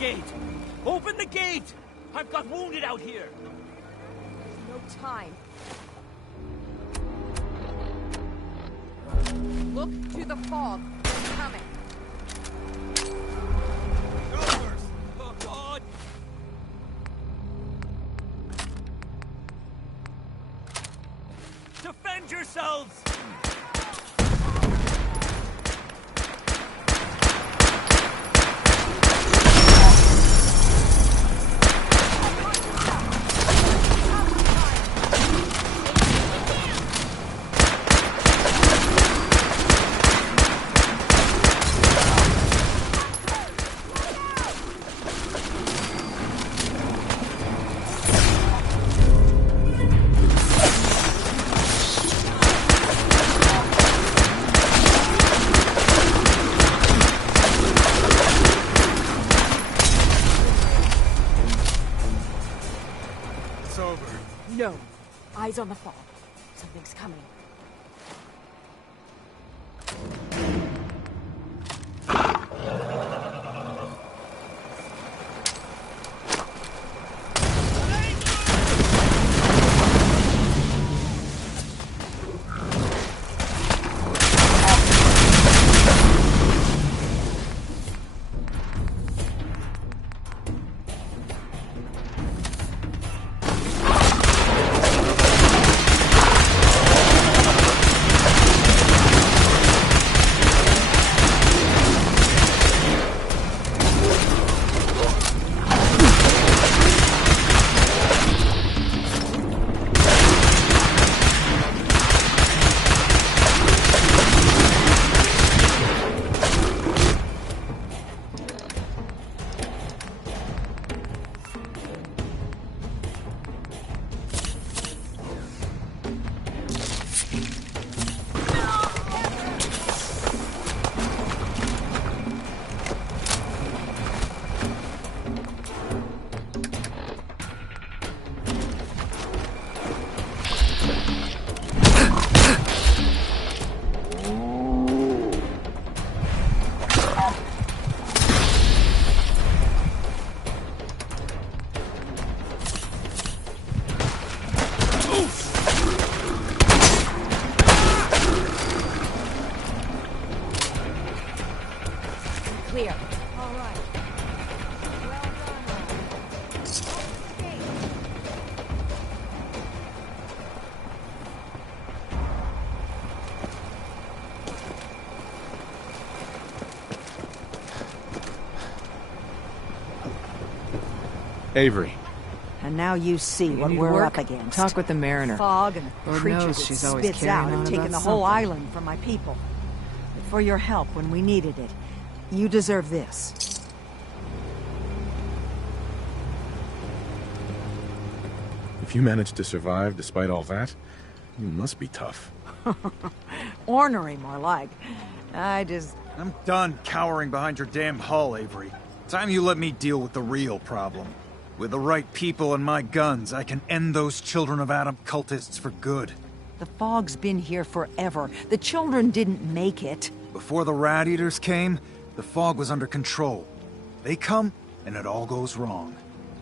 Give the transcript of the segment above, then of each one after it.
gate! Open the gate! I've got wounded out here! No time. Look to the fog. It's coming. Rovers! Oh, God! Defend yourselves! No. Eyes on the fog. Something's coming. Clear. All right. Well done. Avery. And now you see what we're up against. Talk with the mariner. Fog and a Lord creature knows that she's always spits carrying out on and taking about the whole something. island from my people. But for your help when we needed it, you deserve this. If you managed to survive despite all that, you must be tough. Ornery, more like. I'm done cowering behind your damn hull, Avery. Time you let me deal with the real problem. With the right people and my guns, I can end those Children of Adam cultists for good. The fog's been here forever. The children didn't make it. Before the Rat Eaters came, the fog was under control. They come, and it all goes wrong.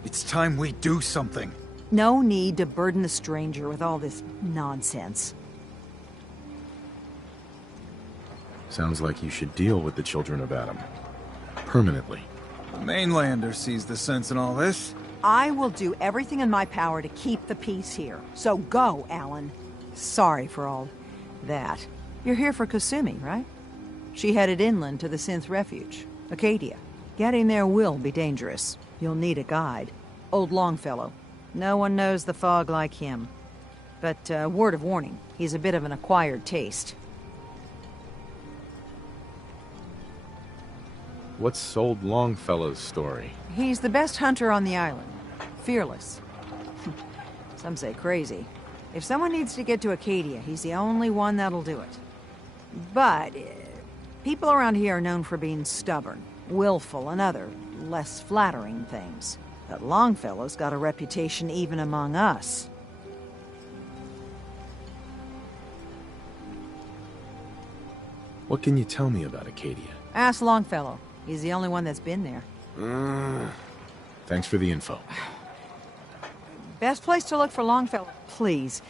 It's time we do something. No need to burden the stranger with all this nonsense. Sounds like you should deal with the Children of Adam. Permanently. The mainlander sees the sense in all this. I will do everything in my power to keep the peace here. So go, Alan. Sorry for all that. You're here for Kasumi, right? She headed inland to the Synth Refuge, Acadia. Getting there will be dangerous. You'll need a guide. Old Longfellow. No one knows the fog like him. But, word of warning, he's a bit of an acquired taste. What's old Longfellow's story? He's the best hunter on the island. Fearless. Some say crazy. If someone needs to get to Acadia, he's the only one that'll do it. But, people around here are known for being stubborn, willful, and other, less flattering things. But Longfellow's got a reputation even among us. What can you tell me about Acadia? Ask Longfellow. He's the only one that's been there. Thanks for the info. Best place to look for Longfellow, please.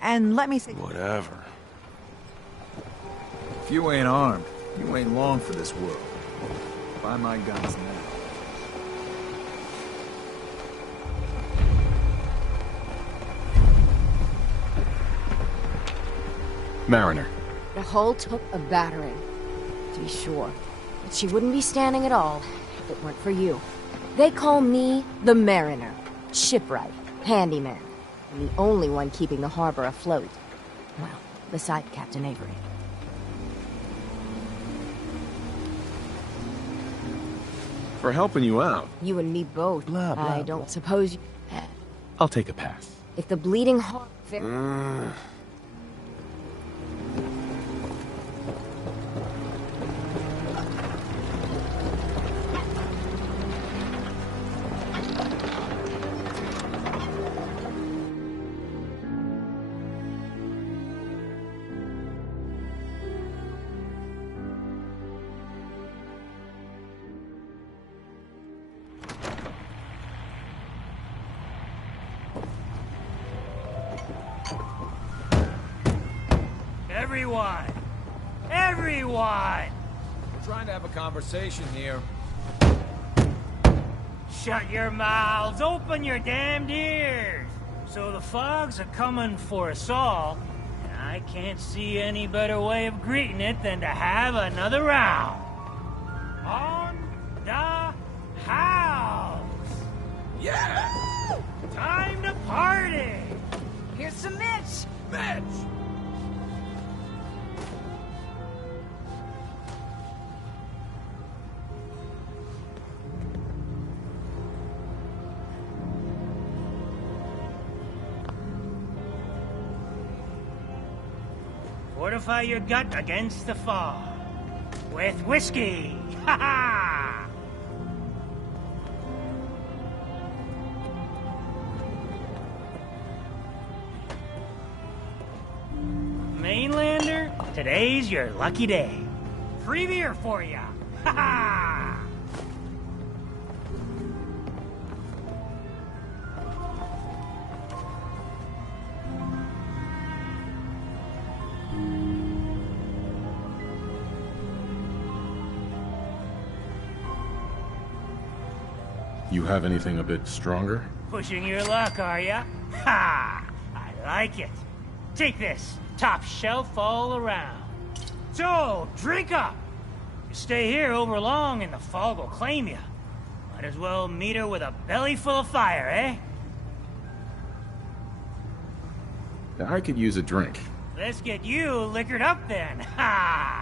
And let me see. Whatever. If you ain't armed, you ain't long for this world. Buy my guns now. Mariner. The hull took a battering, to be sure. But she wouldn't be standing at all if it weren't for you. They call me the Mariner. Shipwright, handyman, and the only one keeping the harbor afloat. Well, beside Captain Avery. For helping you out. You and me both. Blah, blah, I don't suppose you... I'll take a pass. If the bleeding heart... Everyone! We're trying to have a conversation here. Shut your mouths, open your damned ears! So the fogs are coming for us all, and I can't see any better way of greeting it than to have another round. On the house! Yeah! Time to party! Here's some Mitch! Mitch! Fortify your gut against the fog. With whiskey! Ha ha! Mainlander, today's your lucky day. Free beer for ya! Ha ha! You have anything a bit stronger? Pushing your luck, are ya? Ha! I like it. Take this. Top shelf all around. So, drink up. You stay here over long and the fog will claim you. Might as well meet her with a belly full of fire, eh? I could use a drink. Let's get you liquored up then. Ha!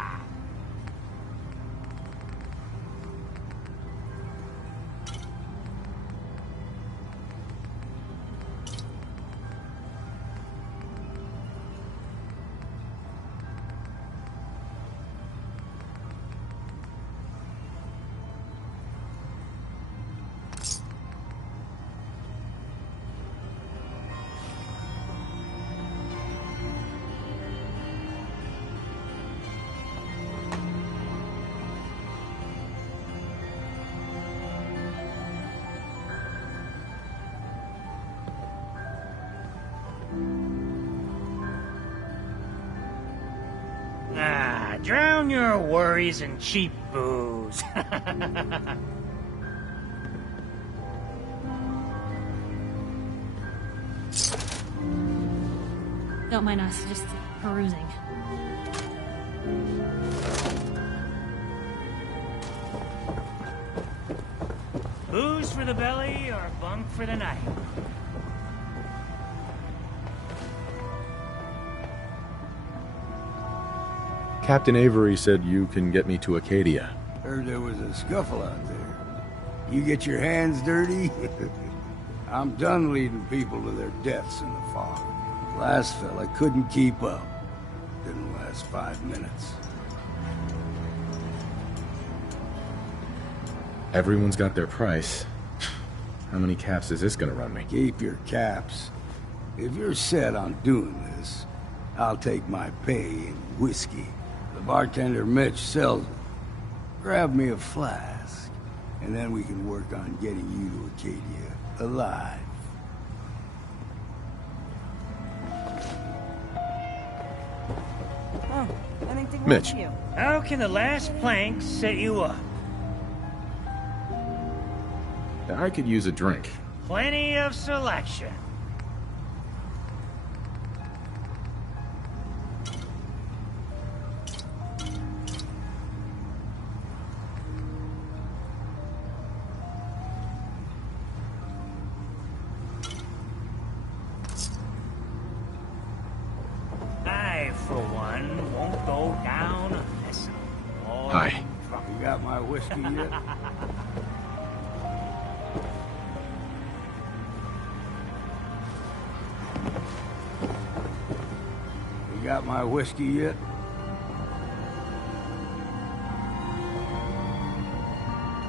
Drown your worries in cheap booze. Don't mind us, just perusing. Booze for the belly or bunk for the night? Captain Avery said you can get me to Acadia. Heard there was a scuffle out there. You get your hands dirty? I'm done leading people to their deaths in the fog. Last fella couldn't keep up. Didn't last 5 minutes. Everyone's got their price. How many caps is this gonna run me? Keep your caps. If you're set on doing this, I'll take my pay in whiskey. The bartender Mitch sells it. Grab me a flask. and then we can work on getting you to Acadia alive. Oh, anything Mitch. wrong with you? How can the last plank set you up? I could use a drink. Plenty of selection. I, for one, won't go down unless I'm all Hi. drunk. You got my whiskey yet? You got my whiskey yet?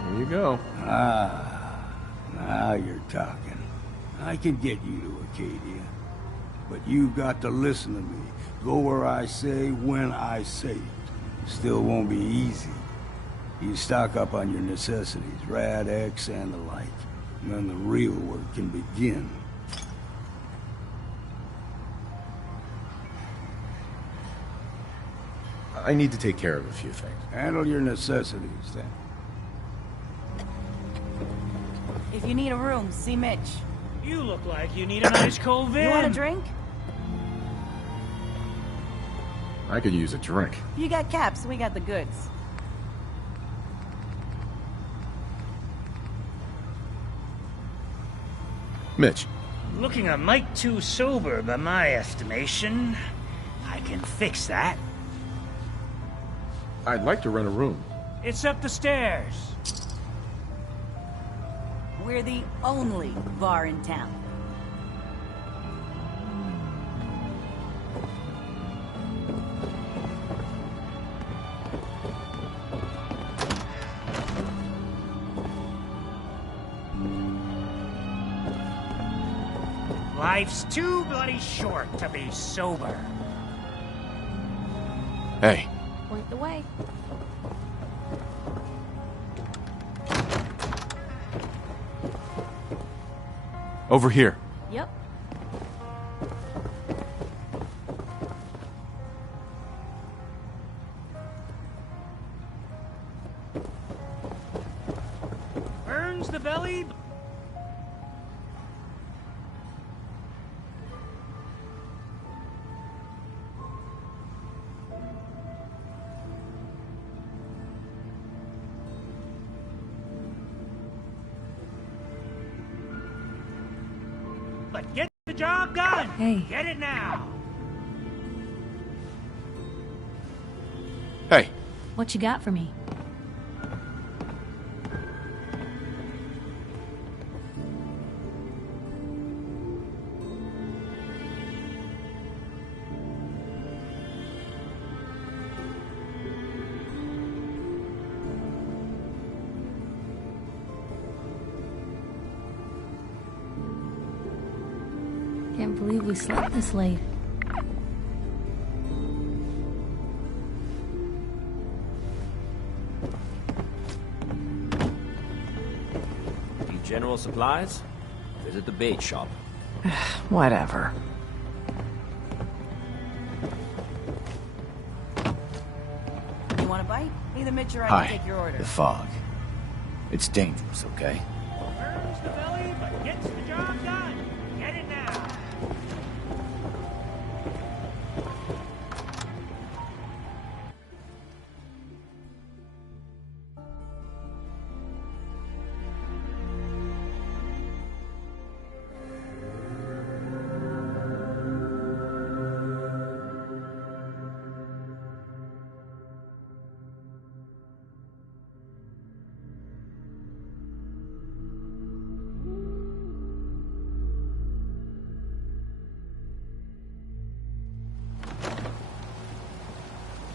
Here you go. Ah, now you're talking. I can get you to Acadia, but you've got to listen to me. Go where I say, when I say it. Still won't be easy. You stock up on your necessities, Rad X and the like, and then the real work can begin. I need to take care of a few things. Handle your necessities, then. If you need a room, see Mitch. You look like you need a nice cold You want a vin. drink? I could use a drink. You got caps, we got the goods. Mitch, Looking a mite too sober by my estimation. I can fix that. I'd like to rent a room. It's up the stairs. We're the only bar in town. Life's too bloody short to be sober. Hey, Point the way. over here. Yep. Burns the belly. But get the job done. Hey. Get it now. Hey, What you got for me? Can't believe we slept this late. Need general supplies? Visit the bait shop. Whatever. You want a bite? Either Mitch or I Hi. can take your order. The fog. It's dangerous, okay? Burns the belly, but gets the job done. Get it now.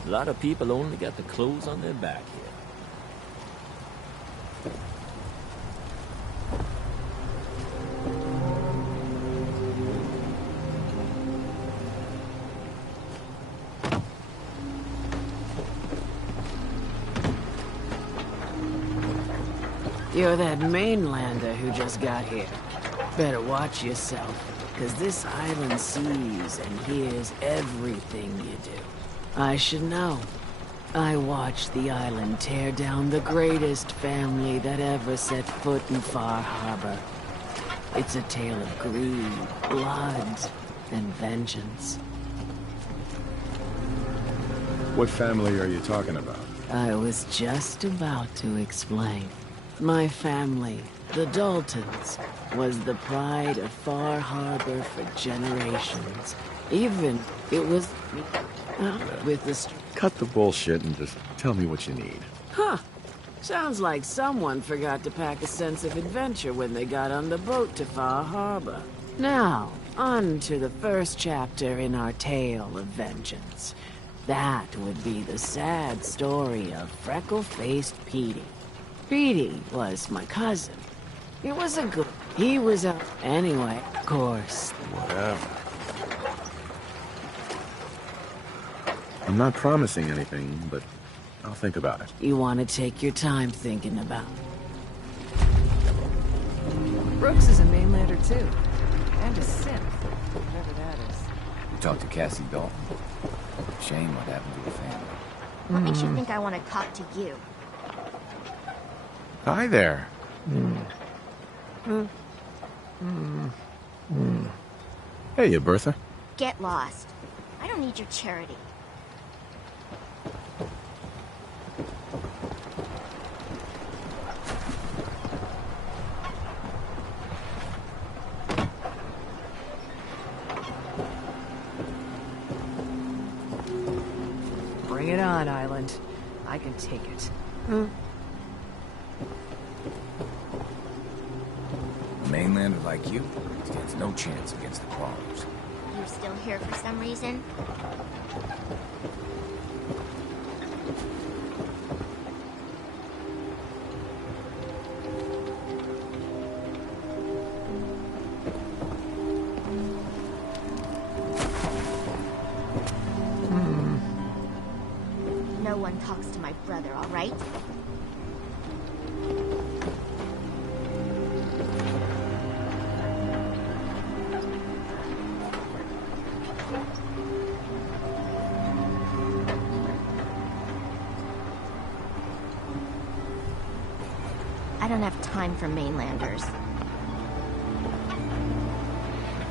A lot of people only got the clothes on their back here. You're that mainlander who just got here. Better watch yourself, because this island sees and hears everything you do. I should know. I watched the island tear down the greatest family that ever set foot in Far Harbor. It's a tale of greed, blood, and vengeance. What family are you talking about? I was just about to explain. My family, the Daltons, was the pride of Far Harbor for generations. Even it was with the Cut the bullshit and just tell me what you need. Huh. Sounds like someone forgot to pack a sense of adventure when they got on the boat to Far Harbor. Now, on to the first chapter in our tale of vengeance. That would be the sad story of freckle-faced Petey. Petey was my cousin. He was a good... He was a... Anyway, of course. Whatever. I'm not promising anything, but I'll think about it. You want to take your time thinking about Brooks is a mainlander too. And a synth. Whatever that is. You talked to Cassie Dalton. Shame what happened to her family. What makes you think I want to talk to you? Hi there. Hey, Bertha. Get lost. I don't need your charity. Bring it on, Island. I can take it. A mainlander like you stands no chance against the crawlers. You still here for some reason? No one talks to my brother, all right? I don't have time for mainlanders.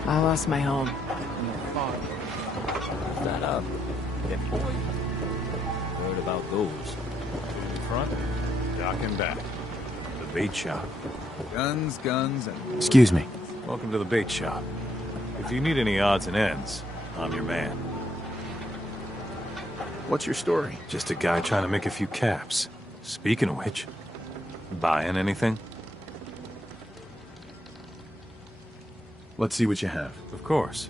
I lost my home. That up, hit boy. Heard about those. In front, dock and back. The bait shop. Guns, guns, and... Excuse me. Welcome to the bait shop. If you need any odds and ends, I'm your man. What's your story? Just a guy trying to make a few caps. Speaking of which, buying anything? Let's see what you have. Of course.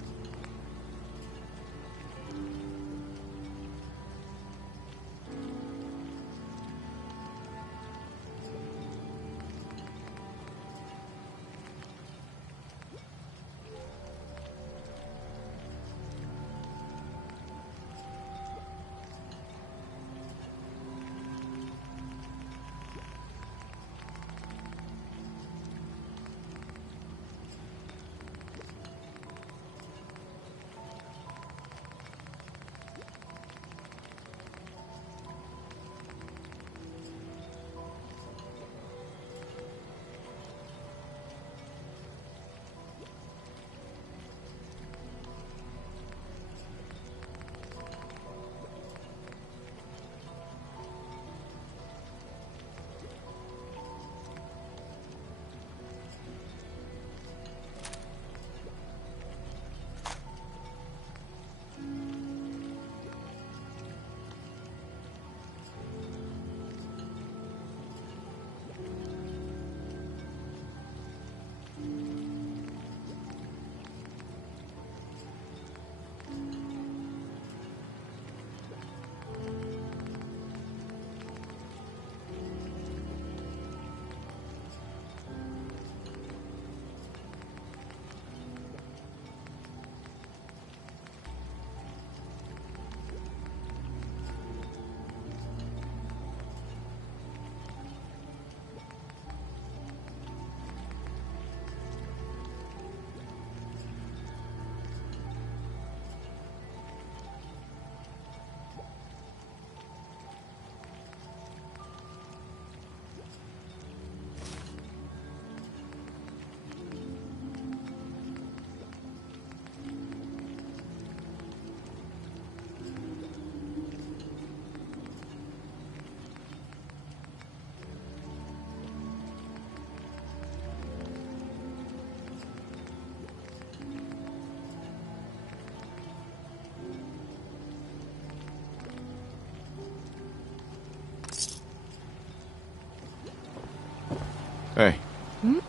Hey. Hmm?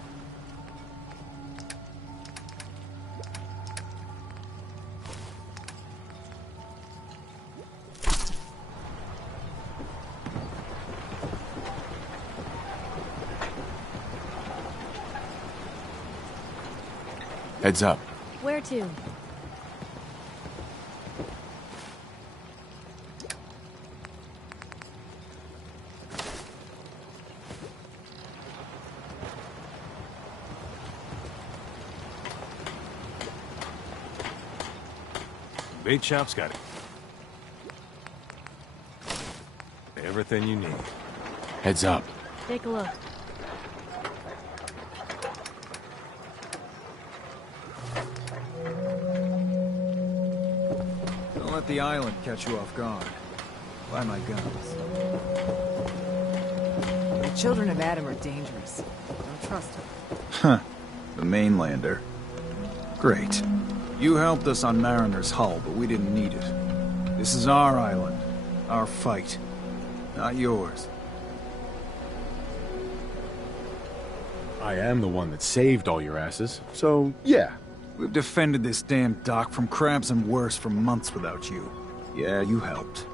Heads up. Where to? Bait shop's got it. Everything you need. Heads up. Take a look. Don't let the island catch you off guard. Buy my guns. The children of Adam are dangerous. Don't trust them. Huh. The mainlander. Great. You helped us on Mariner's hull, but we didn't need it. This is our island. Our fight. Not yours. I am the one that saved all your asses, so yeah. We've defended this damn dock from crabs and worse for months without you. Yeah, you helped.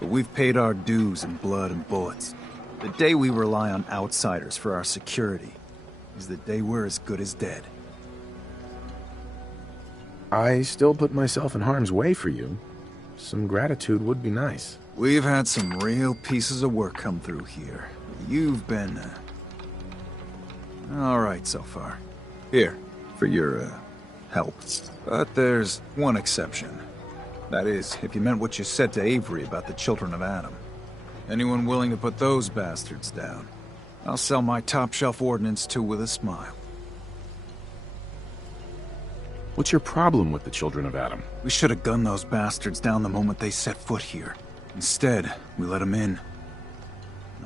But we've paid our dues in blood and bullets. The day we rely on outsiders for our security is the day we're as good as dead. I still put myself in harm's way for you. Some gratitude would be nice. We've had some real pieces of work come through here. You've been, all right so far. Here, for your, help. But there's one exception. That is, if you meant what you said to Avery about the children of Adam. Anyone willing to put those bastards down, I'll sell my top-shelf ordnance to with a smile. What's your problem with the children of Adam? We should have gunned those bastards down the moment they set foot here. Instead, we let them in.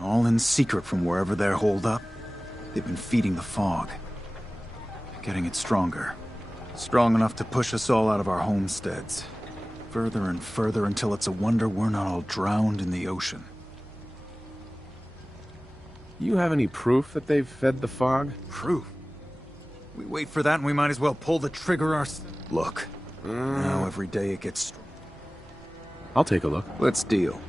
All in secret from wherever they're holed up. They've been feeding the fog. Getting it stronger. Strong enough to push us all out of our homesteads. Further and further until it's a wonder we're not all drowned in the ocean. You have any proof that they've fed the fog? Proof? We wait for that and we might as well pull the trigger Look. Now every day it gets... I'll take a look. Let's deal.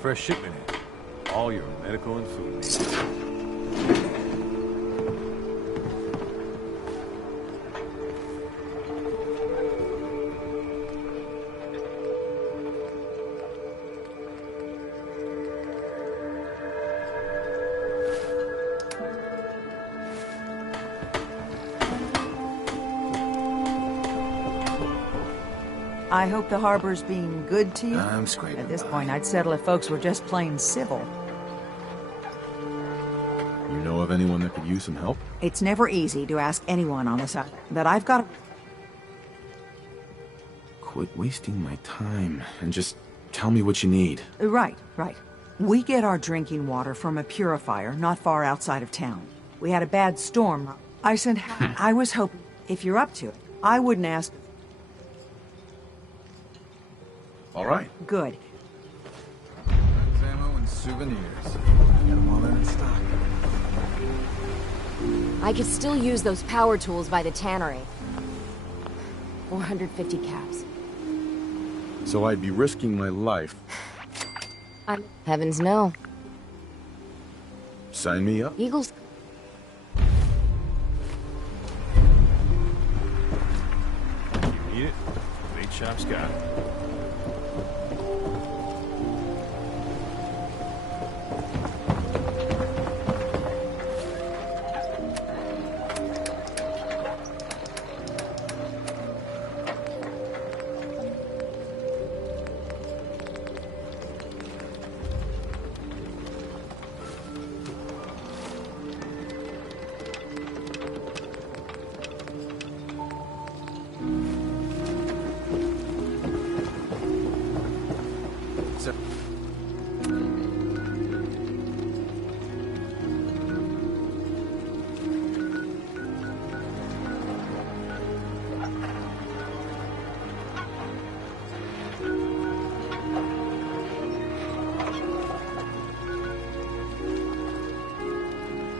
Fresh shipment in. All your medical and food needs. I hope the harbor's being good to you. I'm scraping At this by. point, I'd settle if folks were just plain civil. You know of anyone that could use some help? It's never easy to ask anyone on this island, but I've got... Quit wasting my time and just tell me what you need. Right. We get our drinking water from a purifier not far outside of town. We had a bad storm. I was hoping, if you're up to it, I wouldn't ask... All right. Good. Ammo and souvenirs. Get them all there in stock. I could still use those power tools by the tannery. 450 caps. So I'd be risking my life. Heavens no. Sign me up. Eagles... You need it? Bait shop's got it.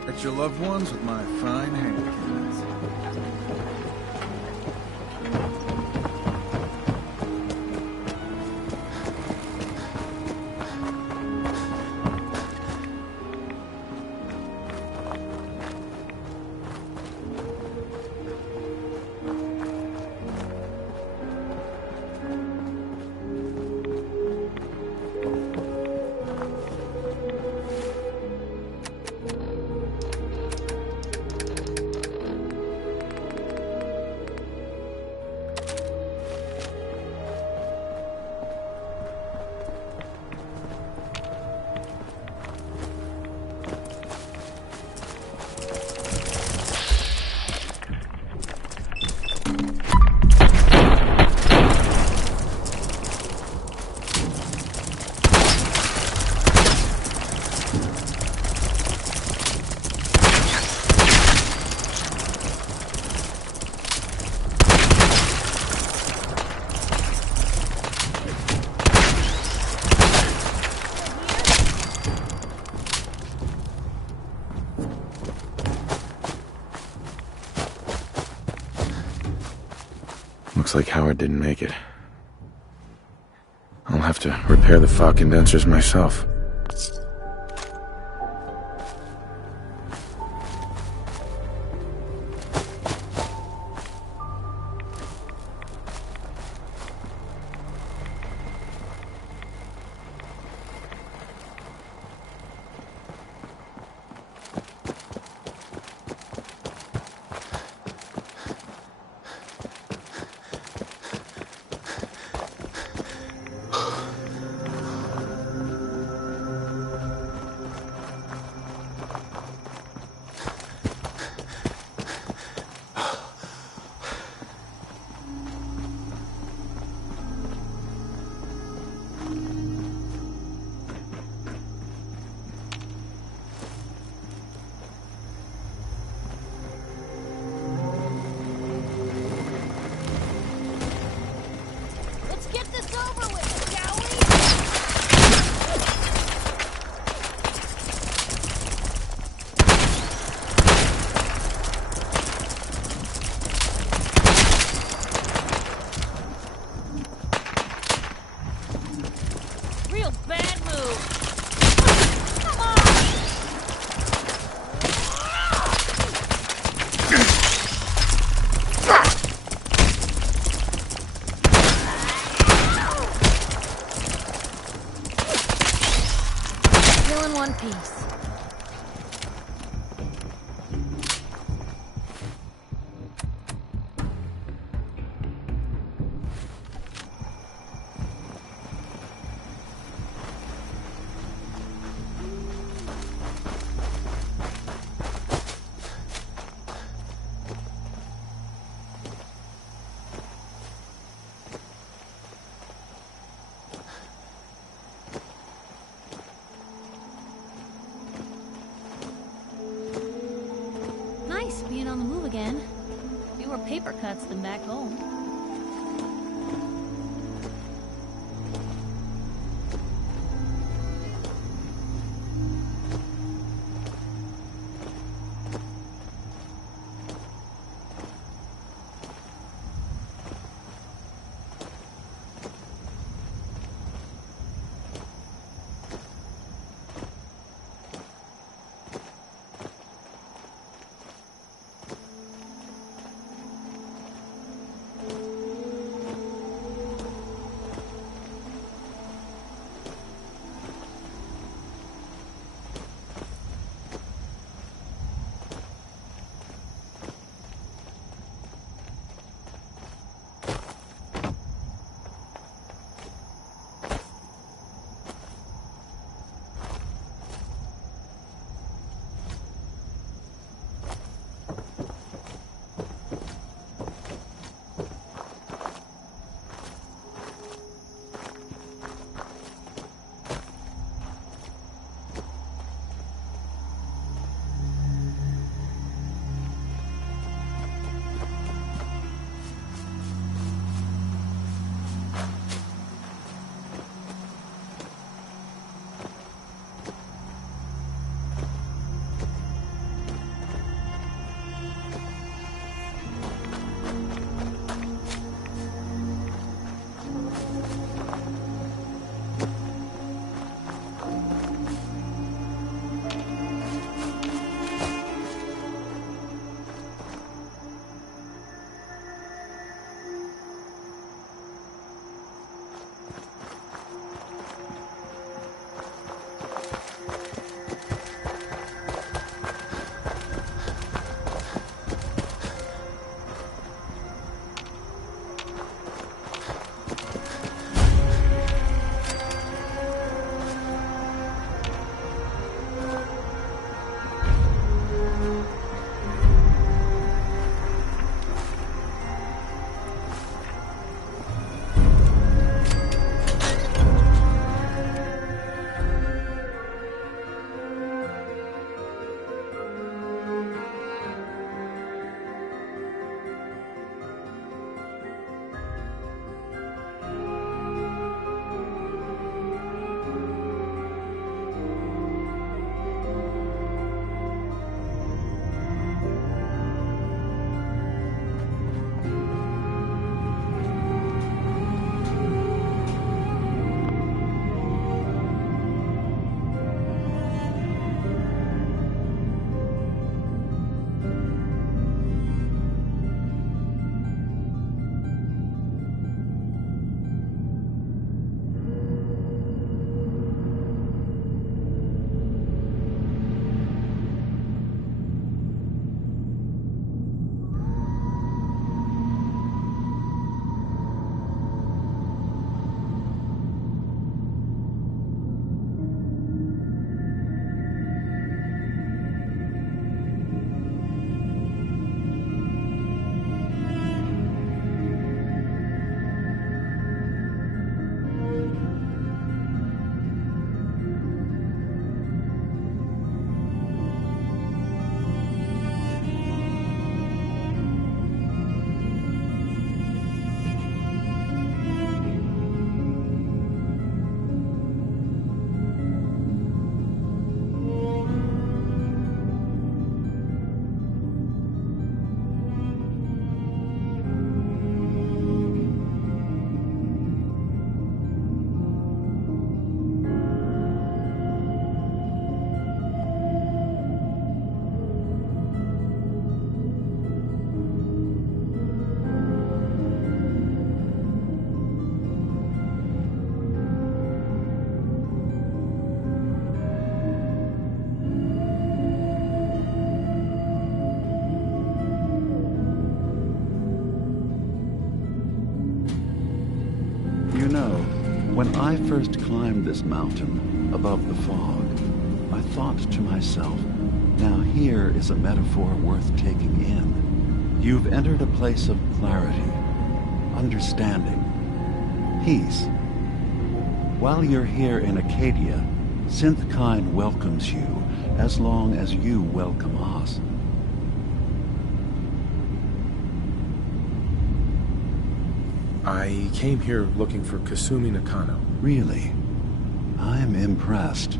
At your loved ones with my fine hand cannons. Looks like Howard didn't make it. I'll have to repair the fog condensers myself. paper cuts than back home. When I first climbed this mountain above the fog, I thought to myself, now here is a metaphor worth taking in. You've entered a place of clarity, understanding, peace. While you're here in Acadia, Synthkind welcomes you as long as you welcome us. I came here looking for Kasumi Nakano. Really? I'm impressed.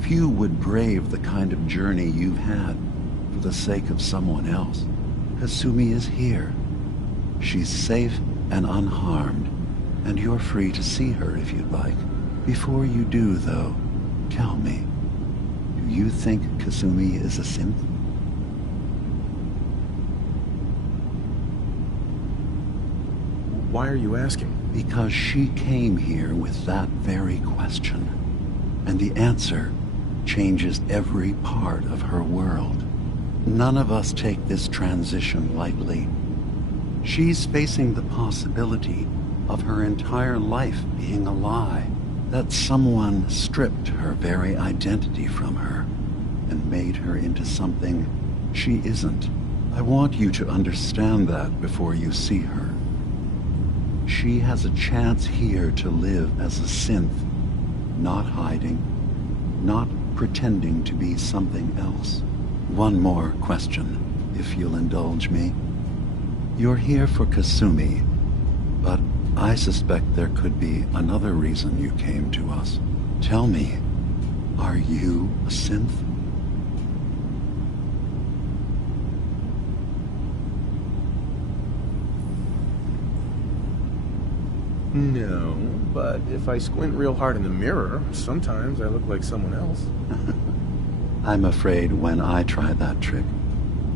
Few would brave the kind of journey you've had for the sake of someone else. Kasumi is here. She's safe and unharmed, and you're free to see her if you'd like. Before you do, though, tell me, do you think Kasumi is a synth? Why are you asking? Because she came here with that very question. And the answer changes every part of her world. None of us take this transition lightly. She's facing the possibility of her entire life being a lie. That someone stripped her very identity from her and made her into something she isn't. I want you to understand that before you see her. She has a chance here to live as a synth, not hiding, not pretending to be something else. One more question, if you'll indulge me. You're here for Kasumi, but I suspect there could be another reason you came to us. Tell me, are you a synth? No, but if I squint real hard in the mirror, sometimes I look like someone else. I'm afraid when I try that trick,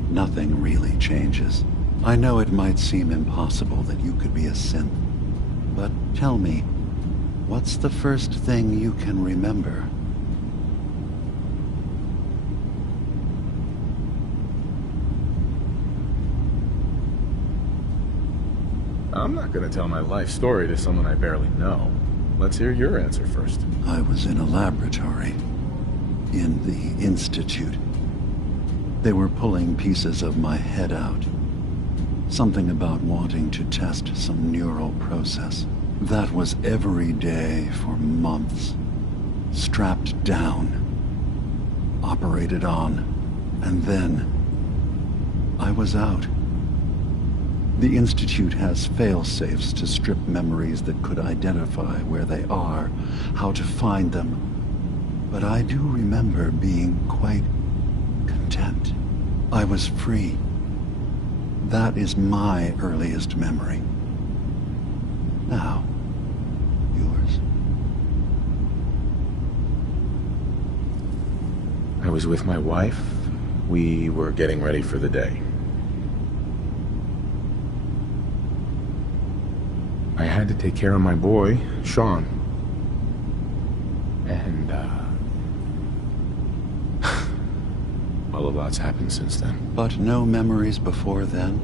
nothing really changes. I know it might seem impossible that you could be a synth, but tell me, what's the first thing you can remember? I'm not going to tell my life story to someone I barely know. Let's hear your answer first. I was in a laboratory. In the Institute. They were pulling pieces of my head out. Something about wanting to test some neural process. That was every day for months. Strapped down. Operated on. And then I was out. The Institute has fail-safes to strip memories that could identify where they are, how to find them. But I do remember being quite content. I was free. That is my earliest memory. Now, yours. I was with my wife. We were getting ready for the day. I had to take care of my boy, Sean. And, well, a lot's happened since then. But no memories before then?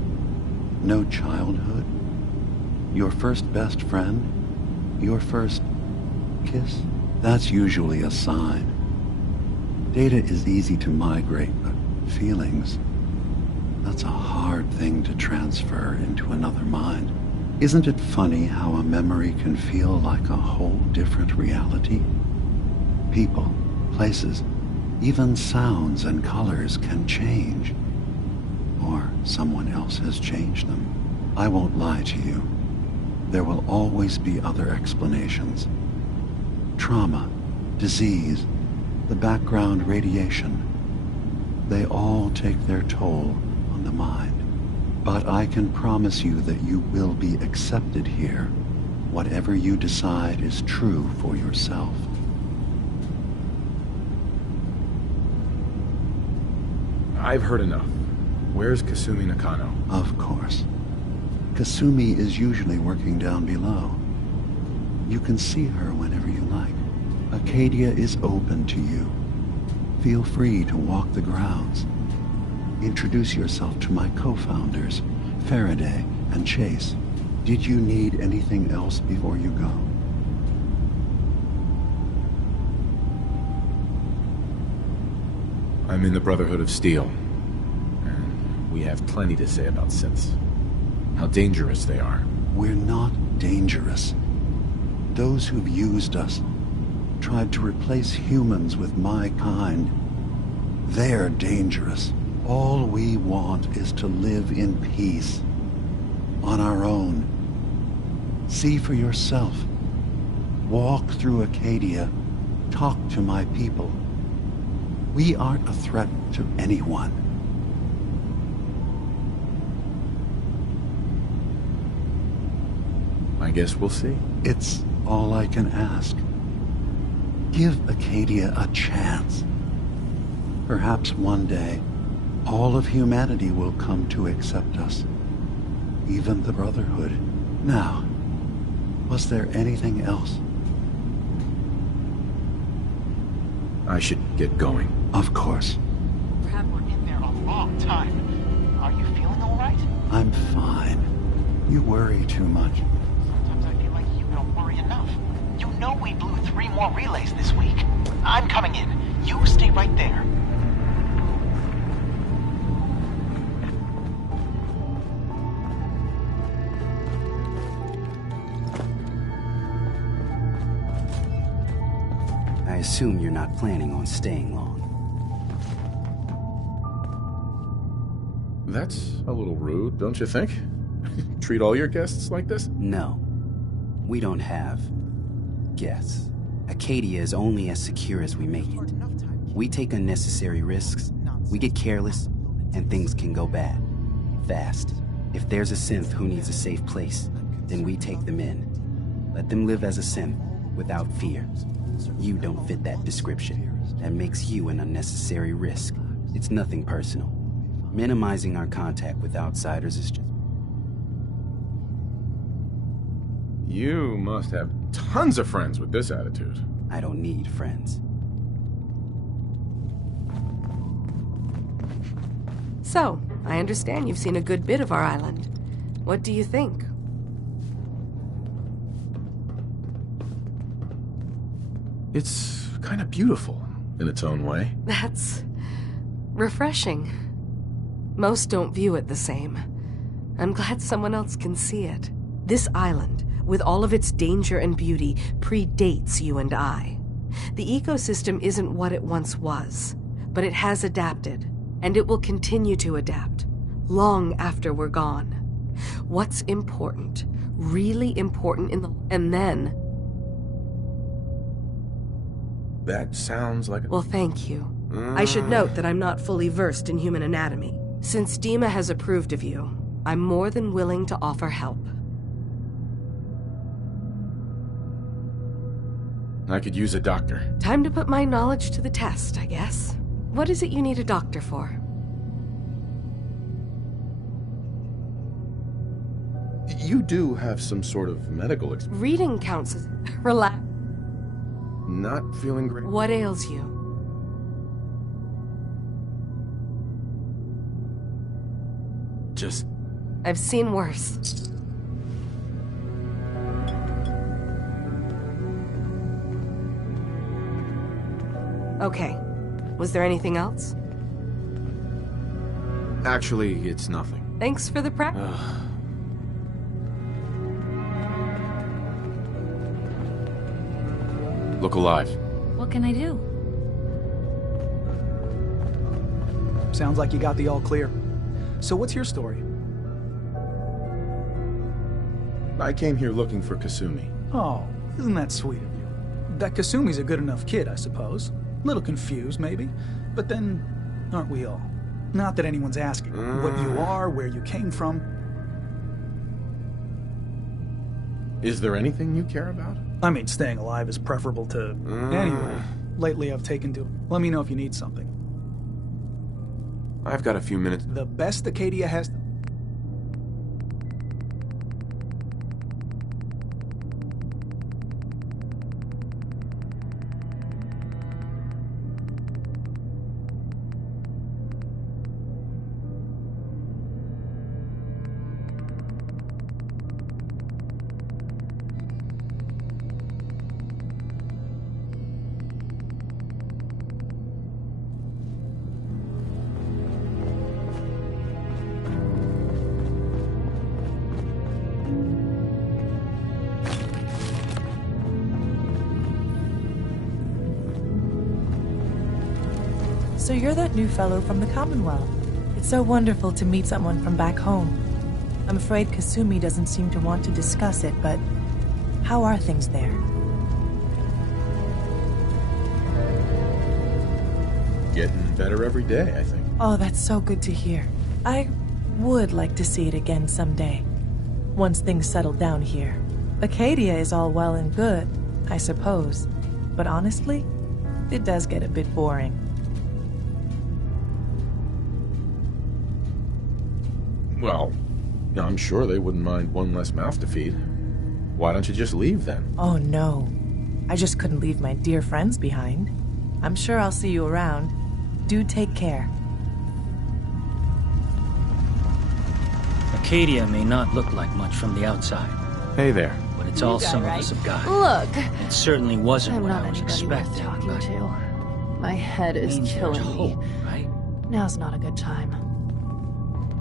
No childhood? Your first best friend? Your first kiss? That's usually a sign. Data is easy to migrate, but feelings, that's a hard thing to transfer into another mind. Isn't it funny how a memory can feel like a whole different reality? People, places, even sounds and colors can change. Or someone else has changed them. I won't lie to you. There will always be other explanations. Trauma, disease, the background radiation. They all take their toll on the mind. But I can promise you that you will be accepted here, whatever you decide is true for yourself. I've heard enough. Where's Kasumi Nakano? Of course. Kasumi is usually working down below. You can see her whenever you like. Acadia is open to you. Feel free to walk the grounds. Introduce yourself to my co-founders, Faraday and Chase. Did you need anything else before you go? I'm in the Brotherhood of Steel. And we have plenty to say about synths. How dangerous they are. We're not dangerous. Those who've used us, tried to replace humans with my kind, they're dangerous. All we want is to live in peace, on our own, See for yourself. Walk through Acadia. Talk to my people. We aren't a threat to anyone. I guess we'll see. It's all I can ask. Give Acadia a chance. Perhaps one day, all of humanity will come to accept us. Even the Brotherhood. Now, was there anything else? I should get going. Of course. Brad, we're in there a long time. Are you feeling all right? I'm fine. You worry too much. Sometimes I feel like you don't worry enough. You know we blew 3 more relays this week. I'm coming in. You stay right there. I assume you're not planning on staying long. That's a little rude, don't you think? Treat all your guests like this? No. We don't have guests. Acadia is only as secure as we make it. We take unnecessary risks, we get careless, and things can go bad. Fast. If there's a synth who needs a safe place, then we take them in. Let them live as a synth, without fear. You don't fit that description. That makes you an unnecessary risk. It's nothing personal. Minimizing our contact with outsiders is just... You must have tons of friends with this attitude. I don't need friends. So, I understand you've seen a good bit of our island. What do you think? It's kind of beautiful in its own way. That's refreshing. Most don't view it the same. I'm glad someone else can see it. This island, with all of its danger and beauty, predates you and I. The ecosystem isn't what it once was, but it has adapted, and it will continue to adapt, long after we're gone. What's important, really important and then... That sounds like... Well, thank you. I should note that I'm not fully versed in human anatomy. Since Dima has approved of you, I'm more than willing to offer help. I could use a doctor. Time to put my knowledge to the test, I guess. What is it you need a doctor for? You do have some sort of medical experience. Reading counts as... Relax. Not feeling great? What ails you? Just... I've seen worse. Okay. Was there anything else? Actually, it's nothing. Thanks for the prep. Look alive. What can I do? Sounds like you got the all clear. So what's your story? I came here looking for Kasumi. Oh, isn't that sweet of you? That Kasumi's a good enough kid, I suppose. Little confused, maybe. But then, aren't we all? Not that anyone's asking what you are, where you came from. Is there anything you care about? I mean, staying alive is preferable to... Anyway, lately I've taken to... Let me know if you need something. I've got a few minutes. The best Acadia has... So you're that new fellow from the Commonwealth. It's so wonderful to meet someone from back home. I'm afraid Kasumi doesn't seem to want to discuss it, but How are things there? Getting better every day, I think. Oh, that's so good to hear. I would like to see it again someday. Once things settle down here. Acadia is all well and good, I suppose. But honestly, it does get a bit boring. Well, I'm sure they wouldn't mind one less mouth to feed. Why don't you just leave then? Oh no. I just couldn't leave my dear friends behind. I'm sure I'll see you around. Do take care. Acadia may not look like much from the outside. Hey there. But it's all some of us have got. Look, It certainly wasn't I'm what not I was anybody worth expecting, talking but to. My head is means killing there's me. hope, right? Now's not a good time.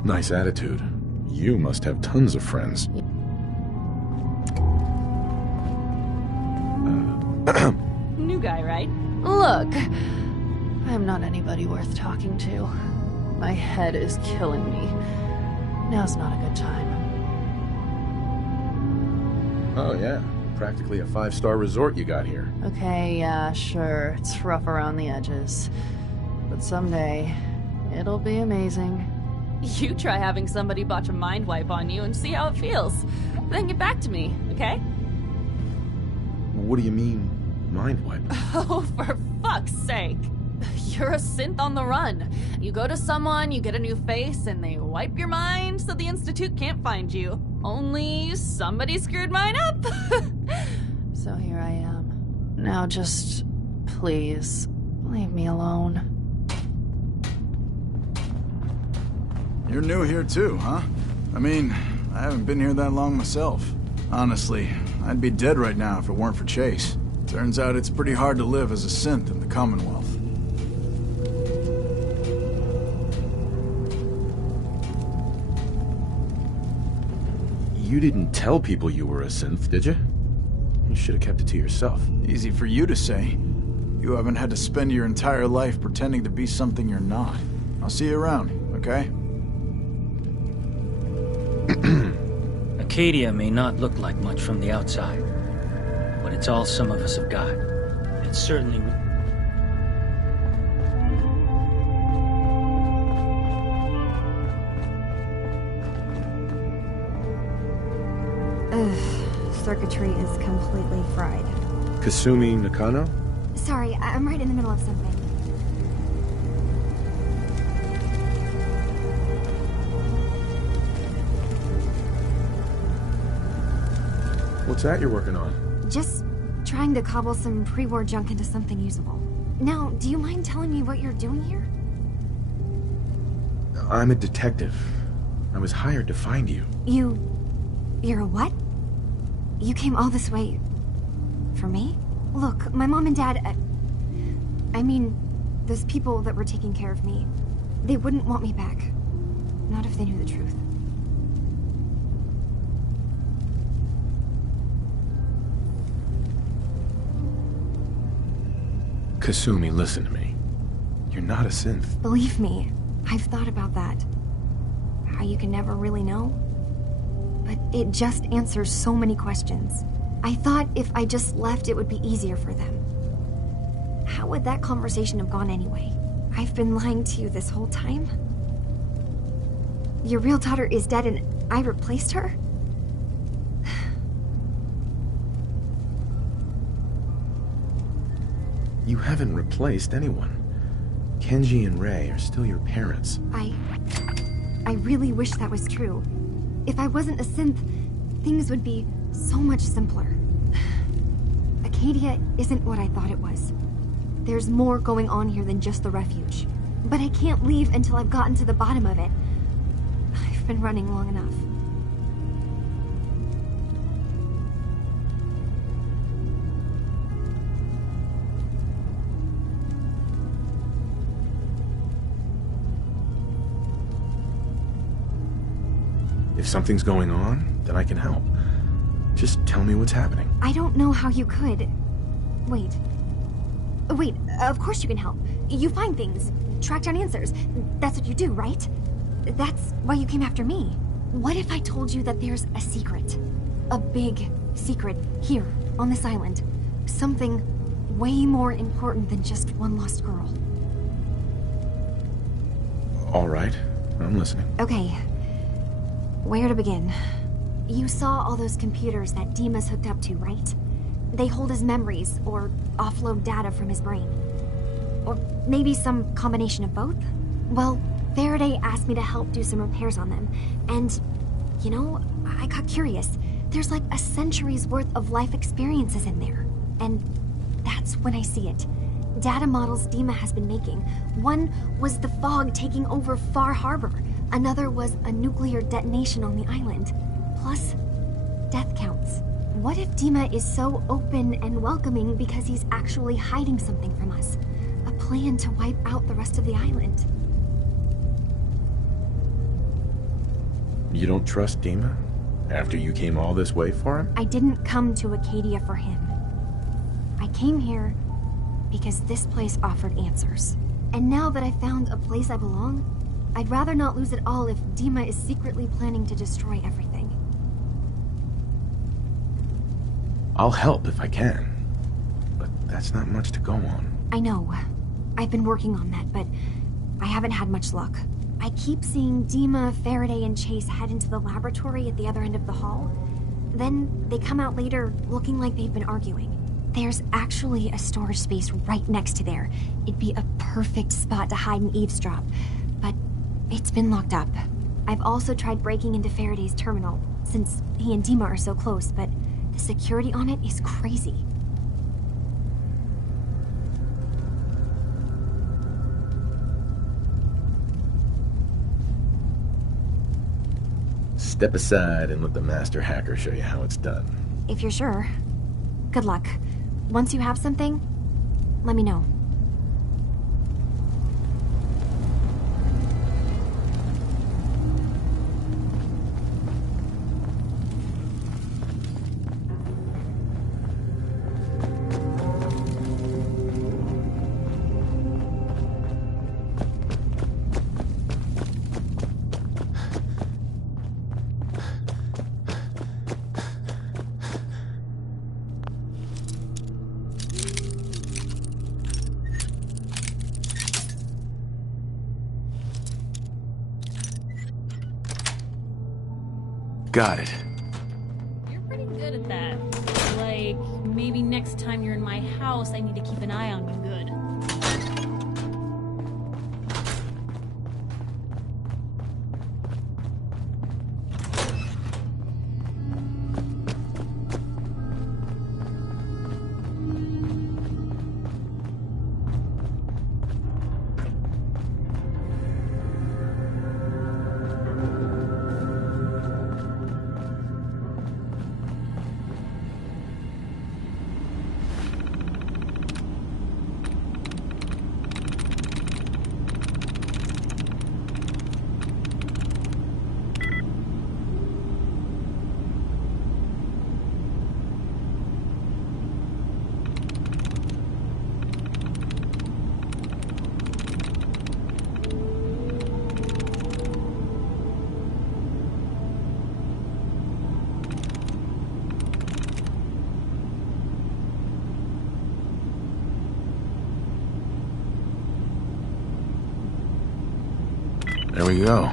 Nice attitude. You must have tons of friends. New guy, right? Look, I'm not anybody worth talking to. My head is killing me. Now's not a good time. Oh yeah, practically a 5-star resort you got here. Okay, yeah, sure. It's rough around the edges. But someday, it'll be amazing. You try having somebody botch a mind wipe on you and see how it feels. Then get back to me, okay? What do you mean, mind wipe? Oh, for fuck's sake. You're a synth on the run. You go to someone, you get a new face, and they wipe your mind so the Institute can't find you. Only somebody screwed mine up. So here I am. Now just, please, leave me alone. You're new here too, huh? I mean, I haven't been here that long myself. Honestly, I'd be dead right now if it weren't for Chase. Turns out it's pretty hard to live as a synth in the Commonwealth. You didn't tell people you were a synth, did you? You should have kept it to yourself. Easy for you to say. You haven't had to spend your entire life pretending to be something you're not. I'll see you around, okay? Acadia may not look like much from the outside, but it's all some of us have got. It certainly... Circuitry is completely fried. Kasumi Nakano? Sorry, I'm right in the middle of something. What's that you're working on? Just trying to cobble some pre-war junk into something usable. Now, do you mind telling me what you're doing here? I'm a detective. I was hired to find you. You're a what? You came all this way... for me? Look, my mom and dad... I mean, those people that were taking care of me, they wouldn't want me back. Not if they knew the truth. Kasumi, listen to me. You're not a synth. Believe me, I've thought about that. How you can never really know. But it just answers so many questions. I thought if I just left, it would be easier for them. How would that conversation have gone anyway? I've been lying to you this whole time? Your real daughter is dead and I replaced her? You haven't replaced anyone. Kenji and Rei are still your parents. I really wish that was true. If I wasn't a synth, things would be so much simpler. Acadia isn't what I thought it was. There's more going on here than just the refuge. But I can't leave until I've gotten to the bottom of it. I've been running long enough. If something's going on, then I can help. Just tell me what's happening. I don't know how you could. Wait, of course you can help. You find things, track down answers. That's what you do, right? That's why you came after me. What if I told you that there's a secret? a big secret here, on this island. Something way more important than just one lost girl. All right, I'm listening. Okay, where to begin? You saw all those computers that Dima's hooked up to, right? They hold his memories, or offload data from his brain. Or maybe some combination of both? Well, Faraday asked me to help do some repairs on them, and, you know, I got curious. There's like a century's worth of life experiences in there, and that's when I see it. Data models Dima has been making. One was the fog taking over Far Harbor. Another was a nuclear detonation on the island. Plus, death counts. What if Dima is so open and welcoming because he's actually hiding something from us? A plan to wipe out the rest of the island. You don't trust Dima? After you came all this way for him? I didn't come to Acadia for him. I came here because this place offered answers. And now that I found a place I belong, I'd rather not lose it all if Dima is secretly planning to destroy everything. I'll help if I can. But that's not much to go on. I know. I've been working on that, but I haven't had much luck. I keep seeing Dima, Faraday, and Chase head into the laboratory at the other end of the hall. Then they come out later looking like they've been arguing. There's actually a storage space right next to there. It'd be a perfect spot to hide and eavesdrop, but it's been locked up. I've also tried breaking into Faraday's terminal, since he and Dima are so close, but the security on it is crazy. Step aside and let the master hacker show you how it's done. If you're sure. Good luck. Once you have something, let me know. Got it. You're pretty good at that. Like, maybe next time you're in my house, I need to keep an eye on you good. There we go.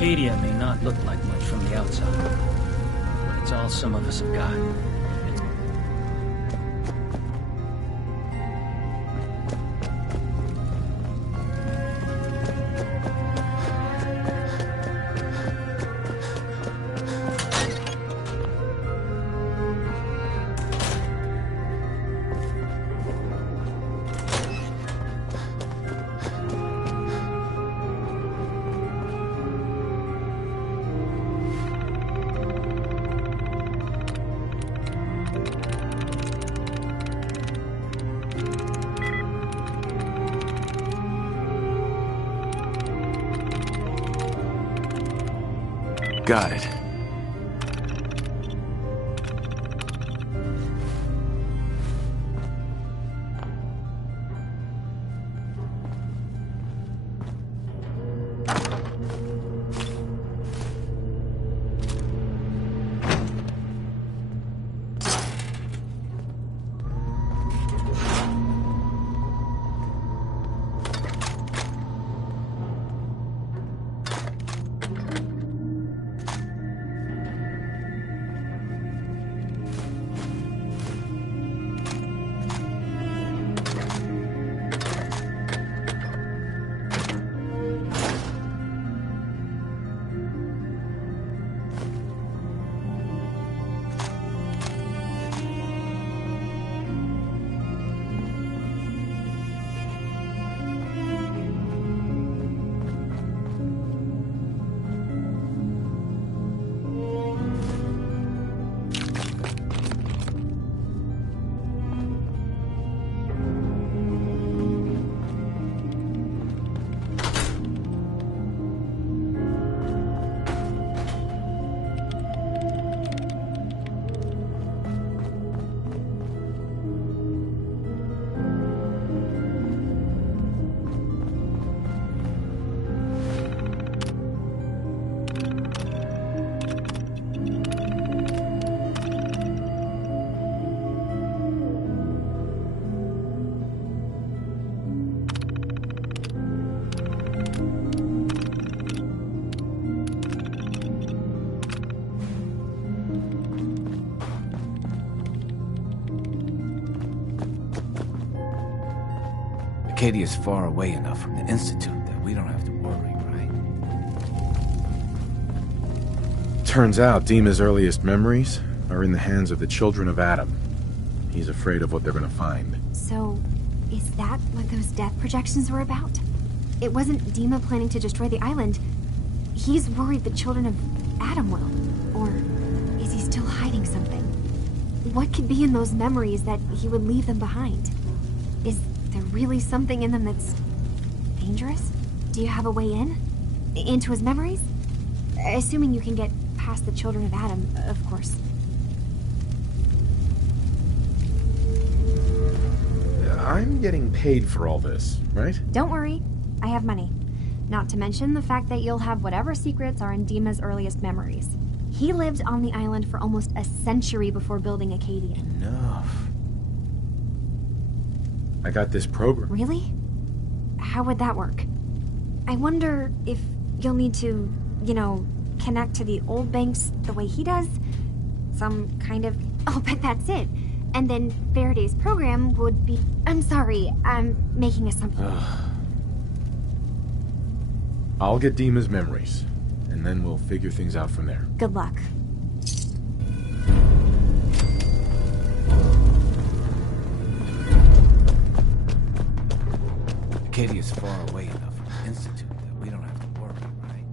Acadia may not look like much from the outside, but it's all some of us have got. Got it. Acadia's far away enough from the Institute that we don't have to worry, right? Turns out Dima's earliest memories are in the hands of the children of Adam. He's afraid of what they're gonna find. So, is that what those death projections were about? It wasn't Dima planning to destroy the island. He's worried the children of Adam will. Or is he still hiding something? What could be in those memories that he would leave them behind? Is there really something in them that's dangerous? Do you have a way in? Into his memories? Assuming you can get past the children of Adam, of course. I'm getting paid for all this, right? Don't worry, I have money. Not to mention the fact that you'll have whatever secrets are in Dima's earliest memories. He lived on the island for almost a century before building Acadia. Enough. I got this program. Really? How would that work? I wonder if you'll need to, connect to the old banks the way he does. Some kind of... I'll bet that's it. And then Faraday's program would be... I'm sorry, I'm making assumptions. I'll get Dima's memories, and then we'll figure things out from there. Good luck. Acadia's far away enough from the Institute that we don't have to worry, right?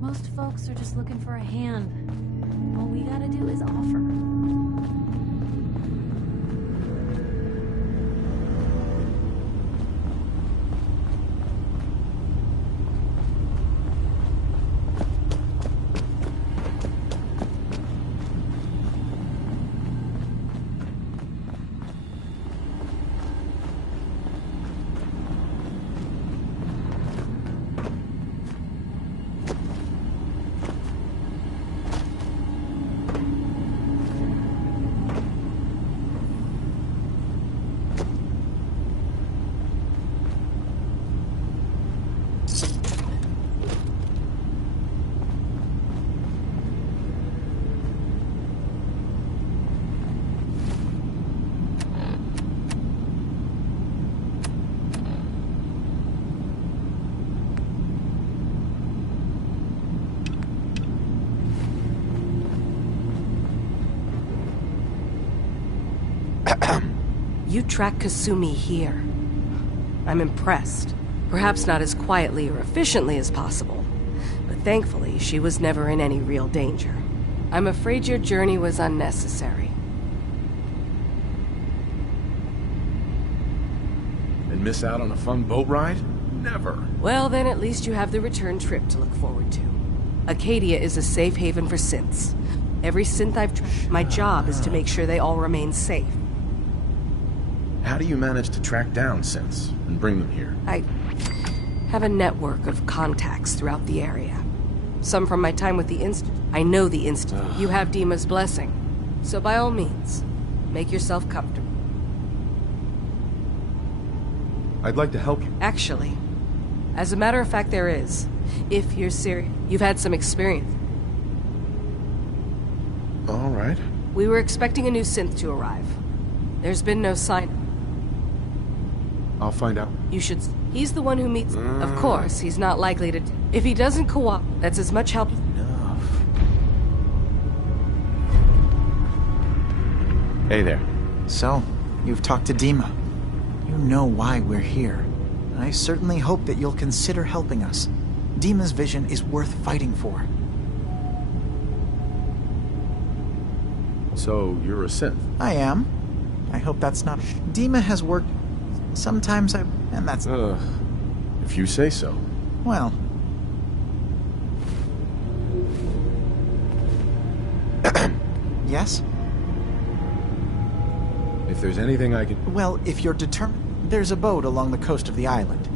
Most folks are just looking for a hand. All we gotta do is offer. You track Kasumi here. I'm impressed. Perhaps not as quietly or efficiently as possible, but thankfully she was never in any real danger. I'm afraid your journey was unnecessary. And miss out on a fun boat ride? Never. Well, then at least you have the return trip to look forward to. Acadia is a safe haven for synths. Every synth I've tracked, my job is to make sure they all remain safe. How do you manage to track down synths and bring them here? I have a network of contacts throughout the area. Some from my time with the Institute. I know the Institute. You have Dima's blessing. So by all means, make yourself comfortable. I'd like to help you. Actually, as a matter of fact, there is. If you're serious, you've had some experience. All right. We were expecting a new synth to arrive. There's been no sign. I'll find out. You should. He's the one who meets. Of course, he's not likely to. If he doesn't cooperate, that's as much help. Enough. Hey there. So, you've talked to Dima. You know why we're here. I certainly hope that you'll consider helping us. Dima's vision is worth fighting for. So, you're a synth? I am. I hope that's not... Dima has worked... Sometimes I... And that's... If you say so. Well... Yes? If there's anything I can... Well, if you're determined... There's a boat along the coast of the island.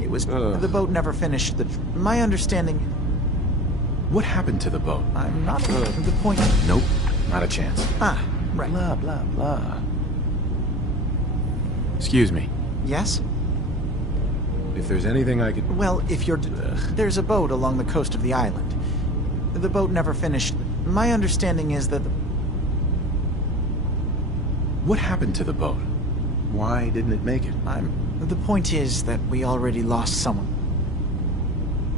It was... The boat never finished the... My understanding... What happened to the boat? I'm not... The point... Nope. Not a chance. Ah, right. Blah, blah, blah. Excuse me. Yes? If there's anything I could... Well, if you're... There's a boat along the coast of the island. The boat never finished... My understanding is that... What happened to the boat? Why didn't it make it? The point is that we already lost someone.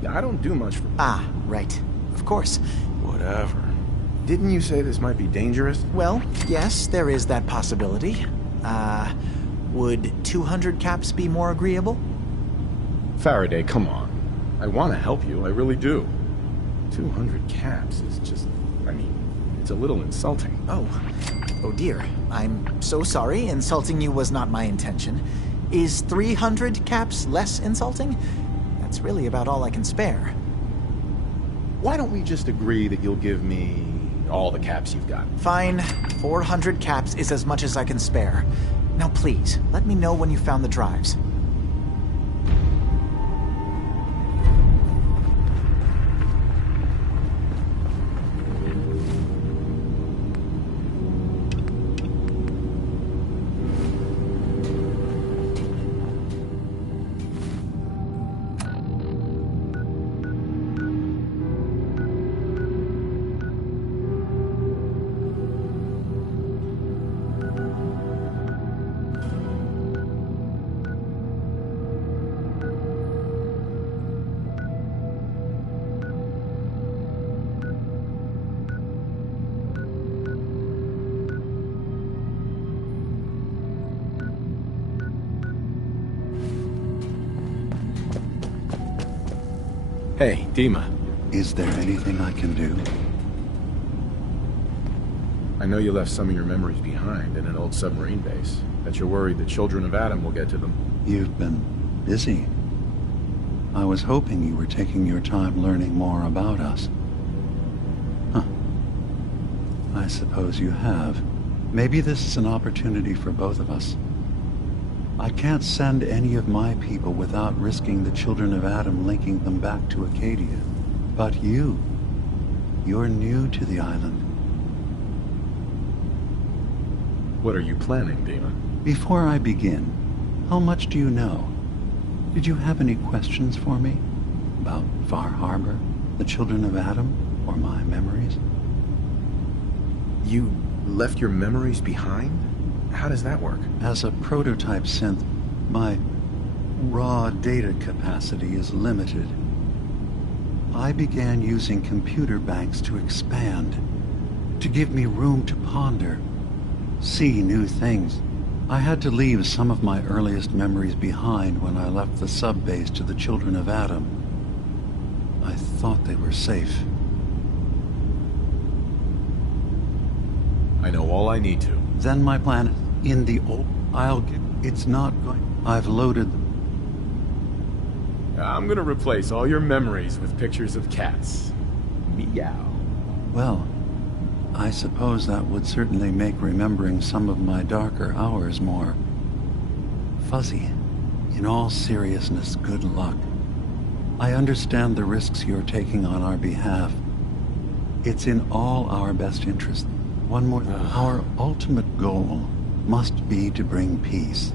Yeah, I don't do much for... Ah, right. Of course. Whatever. Didn't you say this might be dangerous? Well, yes, there is that possibility. Would 200 caps be more agreeable? Faraday, come on. I want to help you, I really do. 200 caps is just... I mean, it's a little insulting. Oh dear. I'm so sorry. Insulting you was not my intention. Is 300 caps less insulting? That's really about all I can spare. Why don't we just agree that you'll give me all the caps you've got? Fine. 400 caps is as much as I can spare. Now please, let me know when you found the drives. Hey, Dima. Is there anything I can do? I know you left some of your memories behind in an old submarine base. That you're worried the children of Adam will get to them. You've been busy. I was hoping you were taking your time learning more about us. Huh. I suppose you have. Maybe this is an opportunity for both of us. I can't send any of my people without risking the children of Adam linking them back to Acadia. But you're new to the island. What are you planning, Dima? Before I begin, how much do you know? Did you have any questions for me? About Far Harbor, the children of Adam, or my memories? You left your memories behind? How does that work? As a prototype synth, my raw data capacity is limited. I began using computer banks to expand, to give me room to ponder, see new things. I had to leave some of my earliest memories behind when I left the sub-base to the Children of Adam. I thought they were safe. I know all I need to. Then my planet, in the old... It's not going... I've loaded... I'm gonna replace all your memories with pictures of cats. Meow. Well, I suppose that would certainly make remembering some of my darker hours more fuzzy. In all seriousness, good luck. I understand the risks you're taking on our behalf. It's in all our best interest. One more, our ultimate goal must be to bring peace.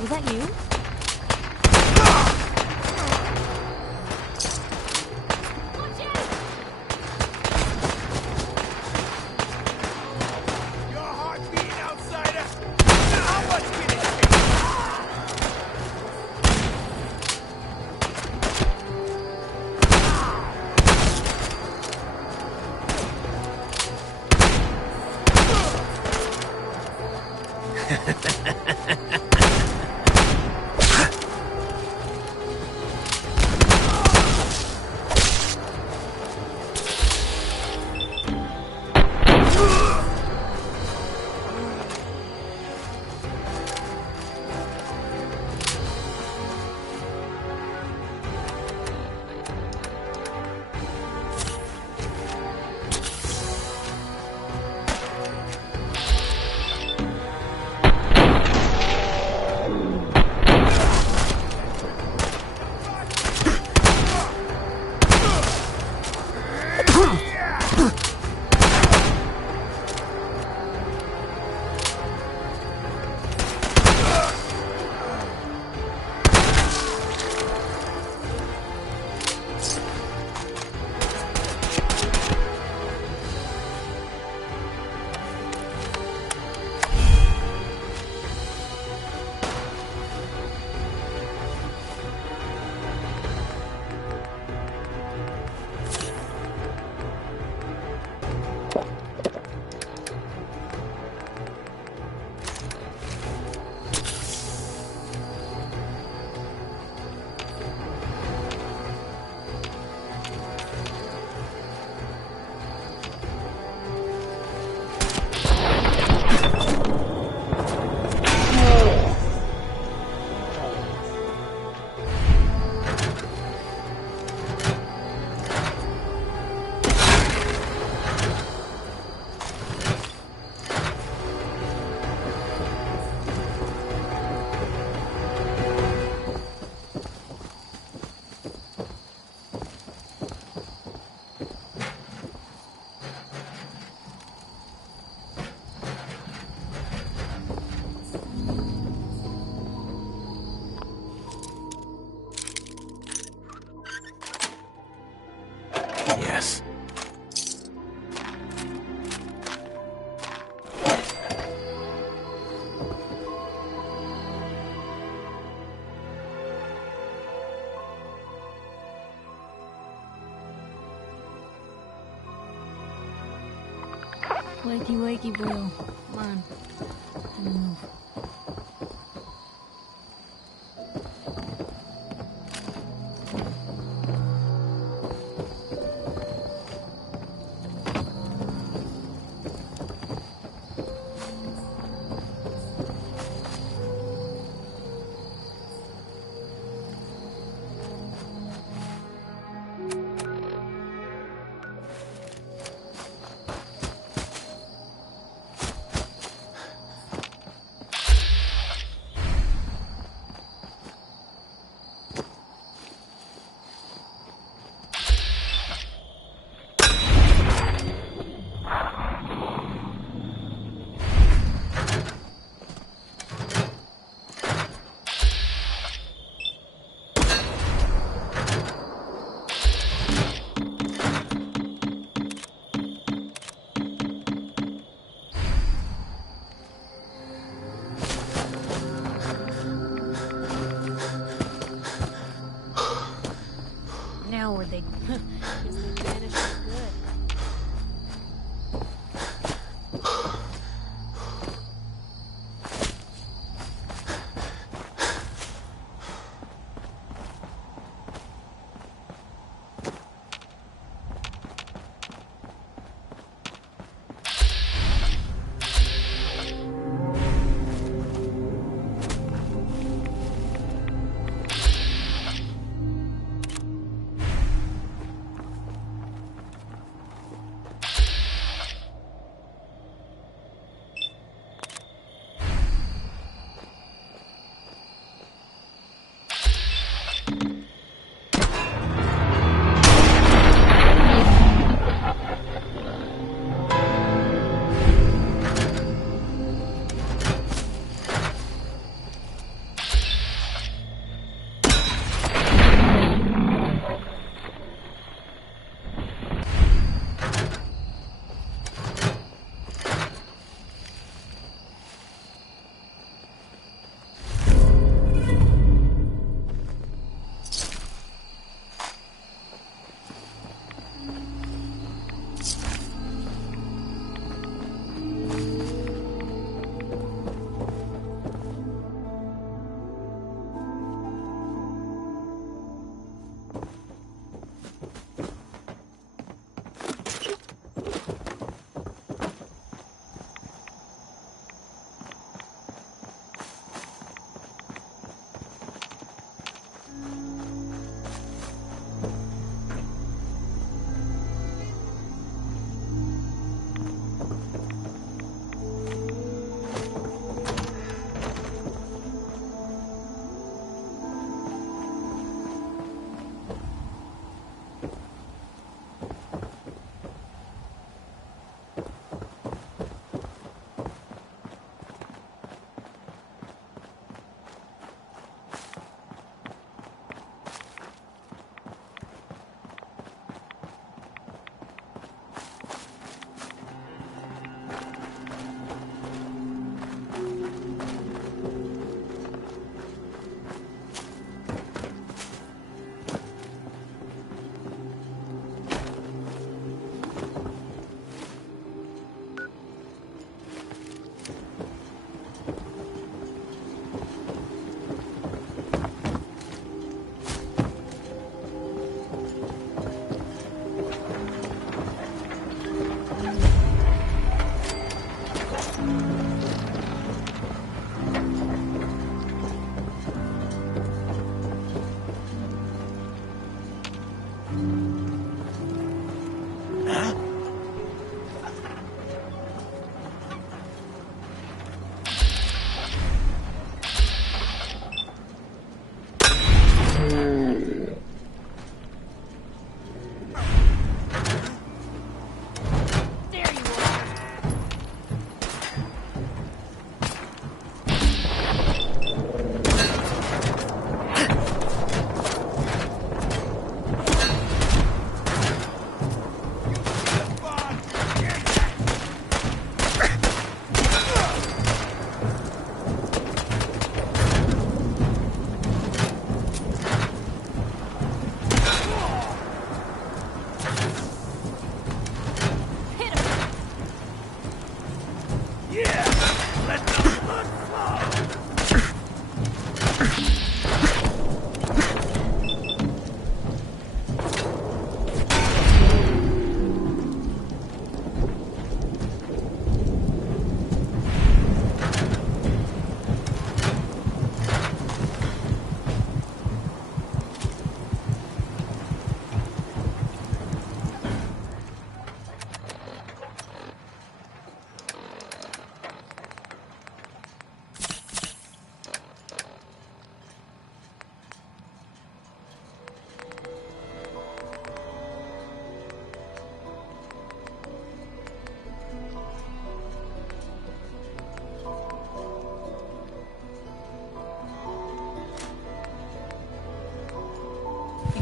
Was that you? Wakey, wakey, bro. Come on. Move.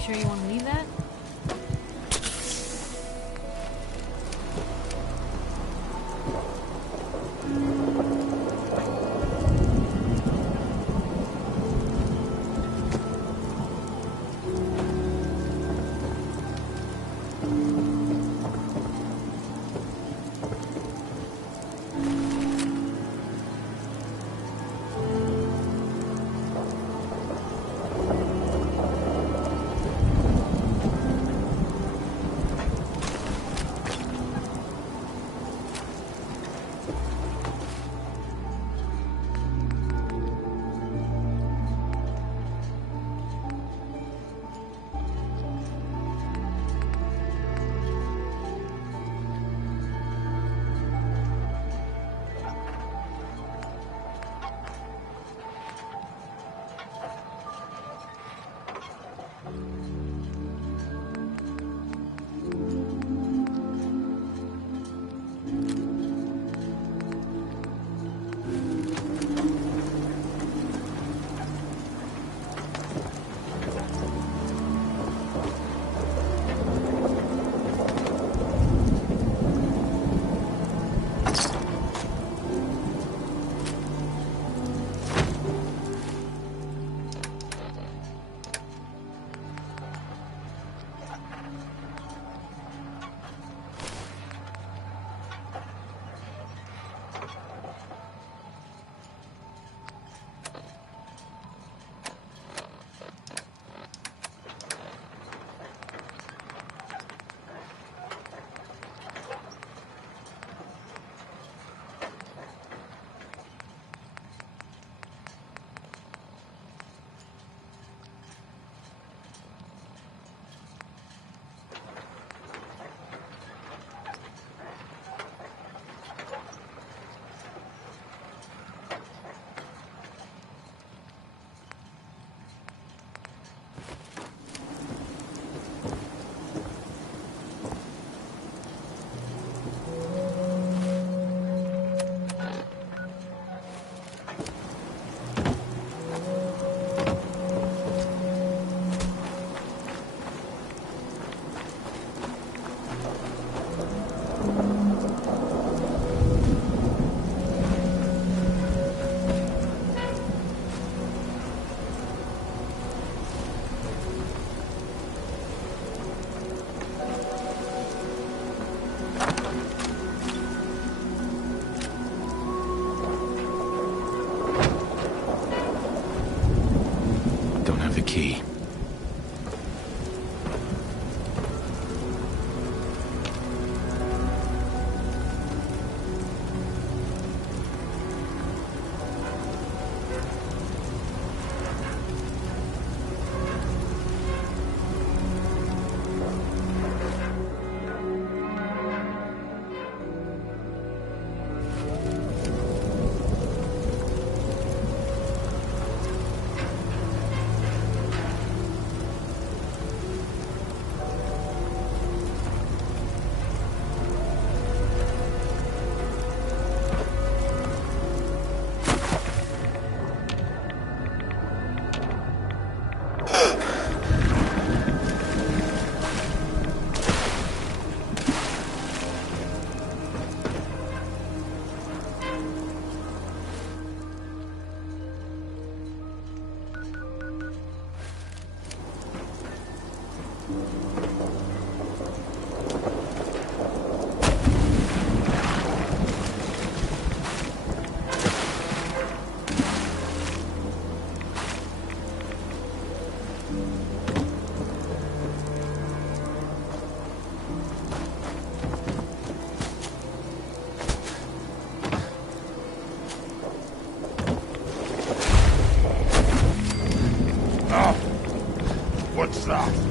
sure you want to leave that? Key. What's that?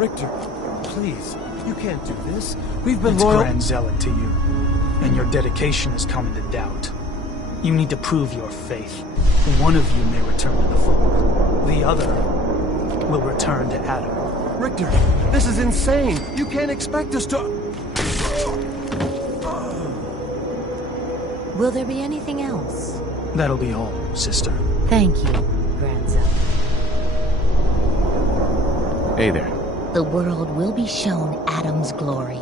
Richter, please, you can't do this. We've been It's loyal. Grand Zealot to you, and your dedication has come into doubt. You need to prove your faith. One of you may return to the fold. The other will return to Adam. Richter, this is insane. You can't expect us to... Will there be anything else? That'll be all, sister. Thank you, Grand Zealot. Hey there. The world will be shown Adam's glory.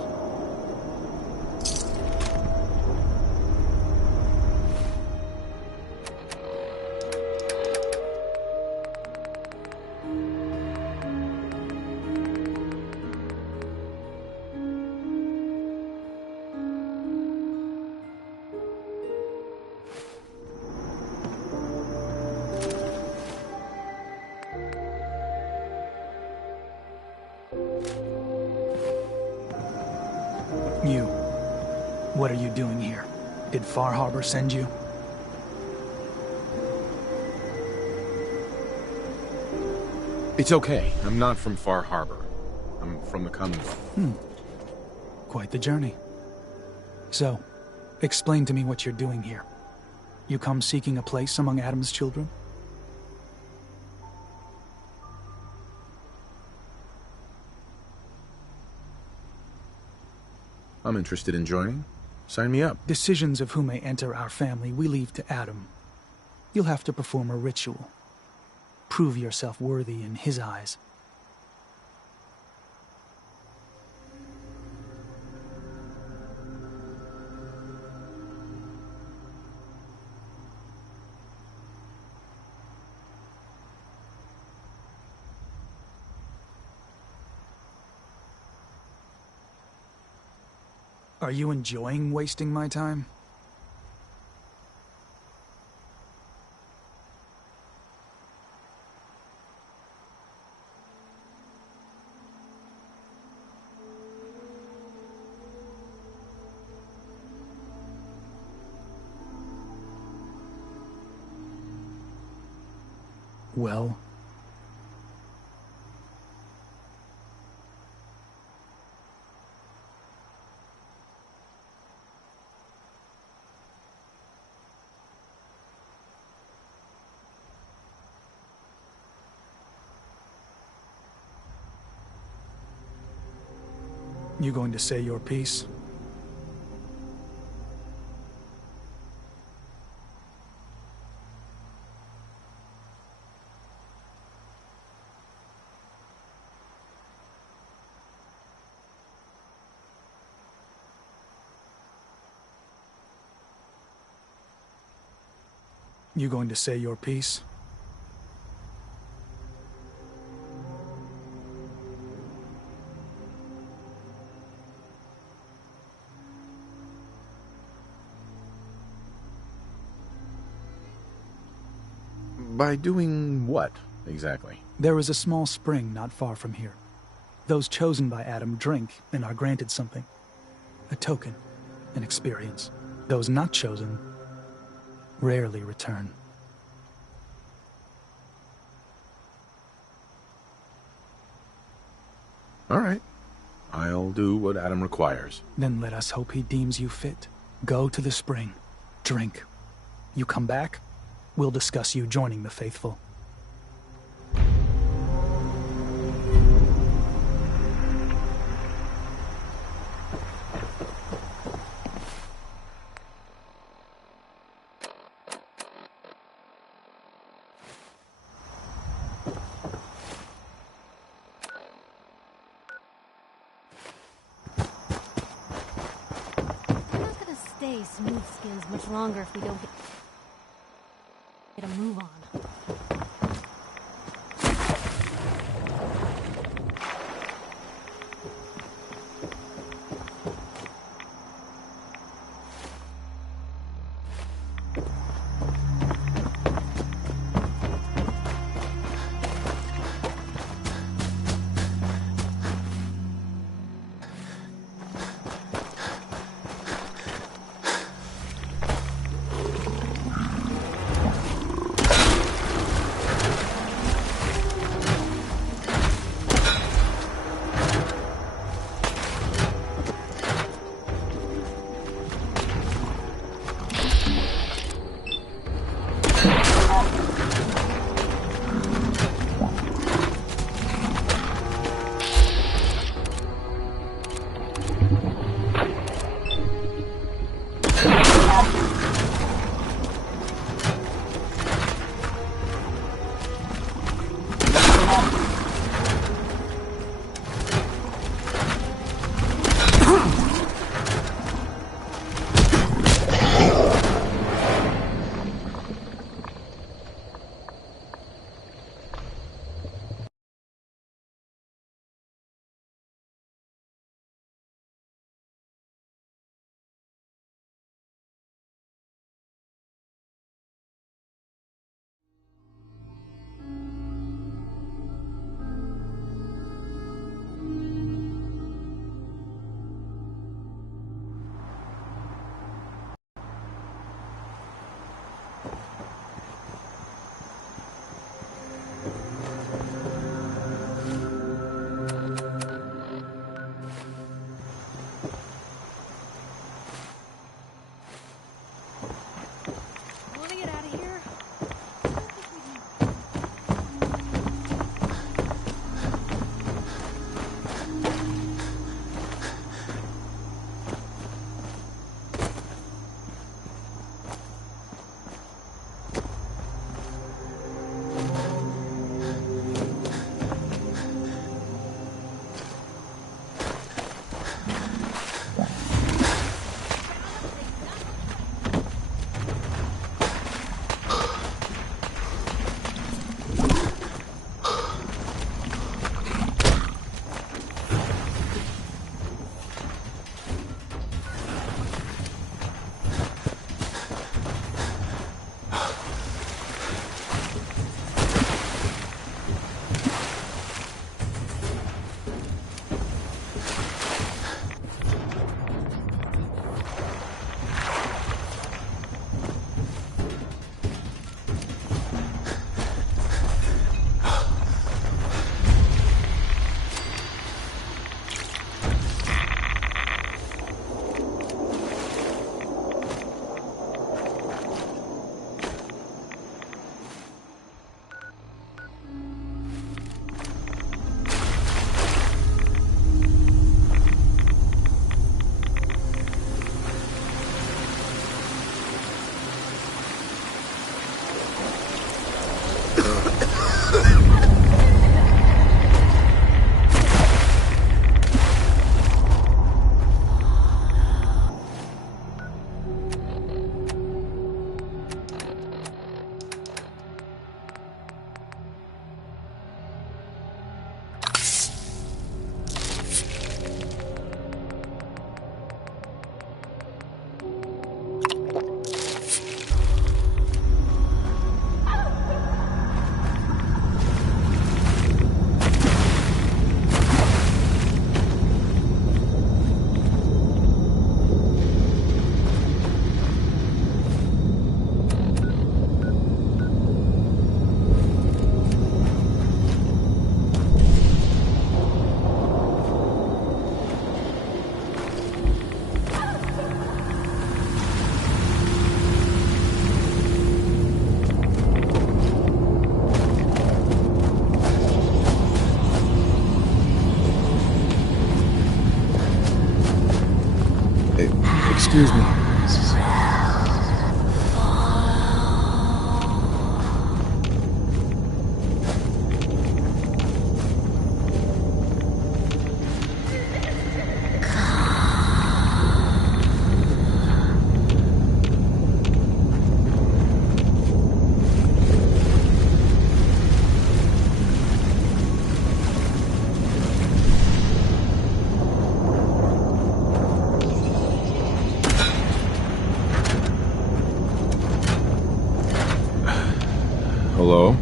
You. What are you doing here? Did Far Harbor send you? It's okay. I'm not from Far Harbor. I'm from the Commonwealth. Quite the journey. So, explain to me what you're doing here. You come seeking a place among Adam's children? I'm interested in joining. Sign me up. Decisions of who may enter our family we leave to Adam. You'll have to perform a ritual. Prove yourself worthy in his eyes. Are you enjoying wasting my time? Well, you going to say your piece? You going to say your piece? By doing what, exactly? There is a small spring not far from here. Those chosen by Adam drink and are granted something. A token, an experience. Those not chosen rarely return. All right. I'll do what Adam requires. Then let us hope he deems you fit. Go to the spring. Drink. You come back, we'll discuss you joining the faithful. Stay smooth skins much longer if we don't get a move on. Excuse me. Hello?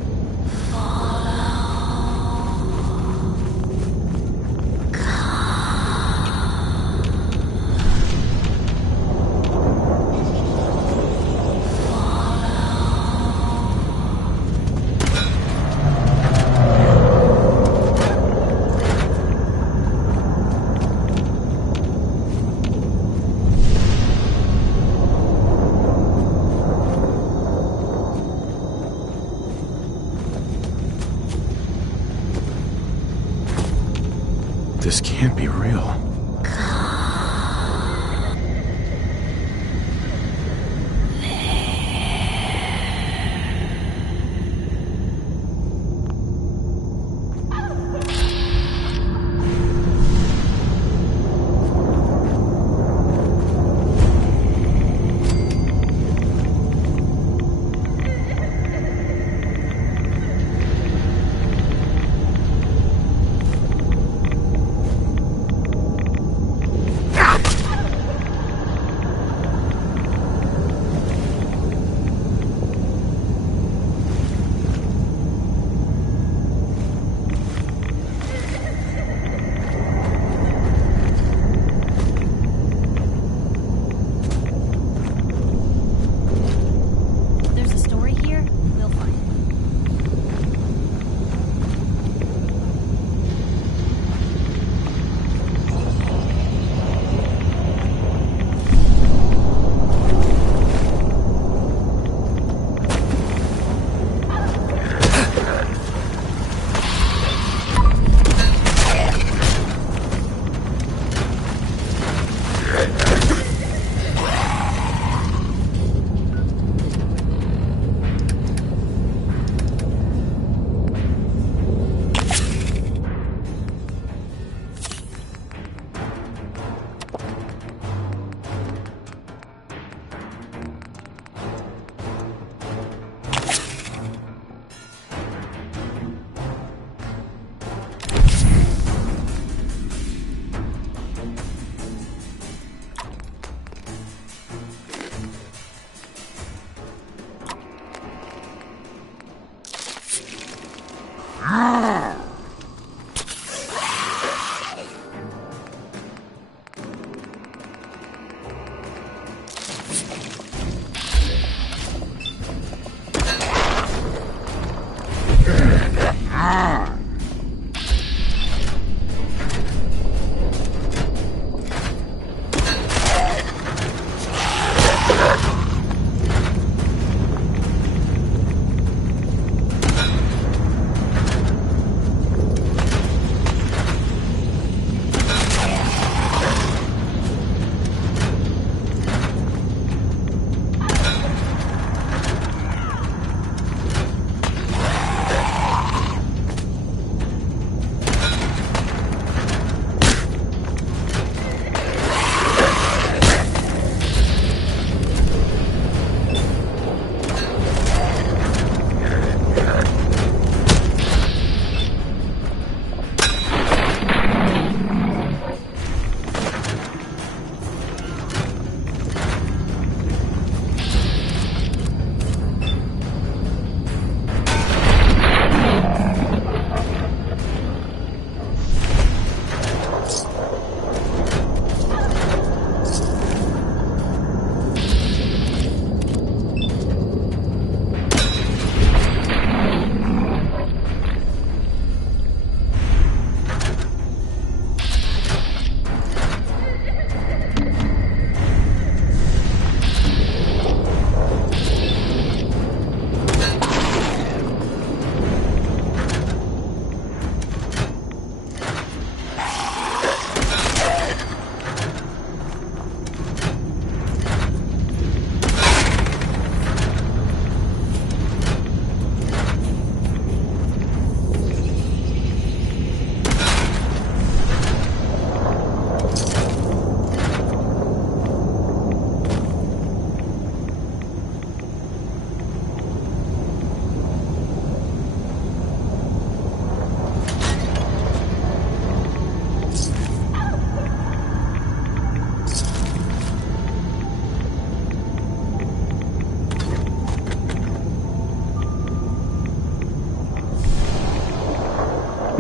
This can't be real.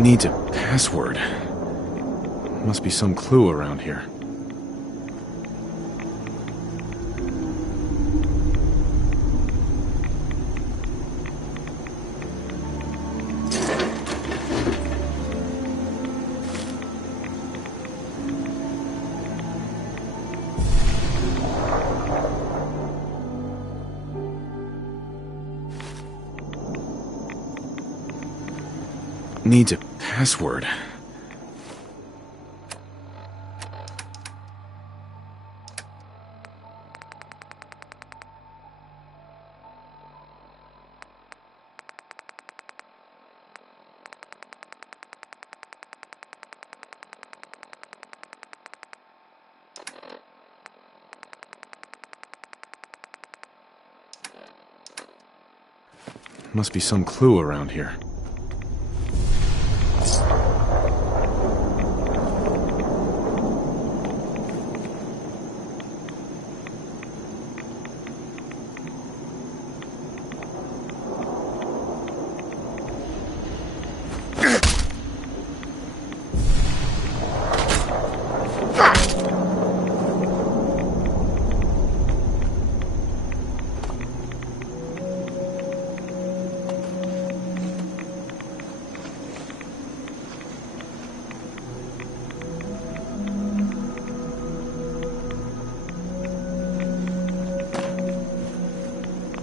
Needs a password. Must be some clue around here. Needs a password. Must be some clue around here.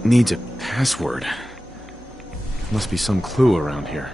Needs a password. Must be some clue around here.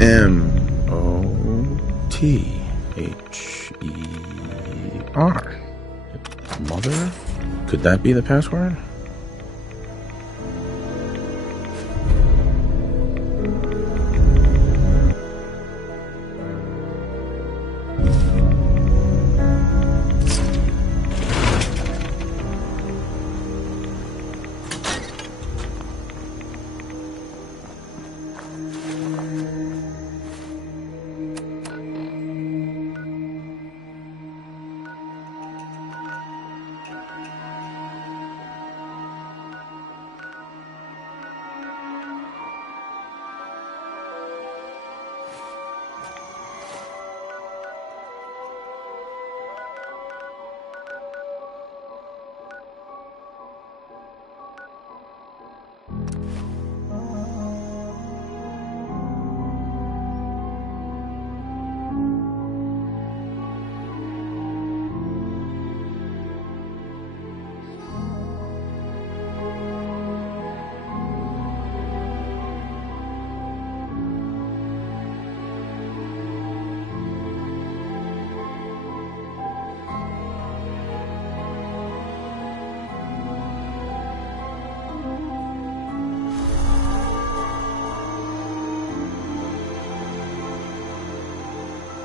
M-O-T-H-E-R. Mother? Could that be the password?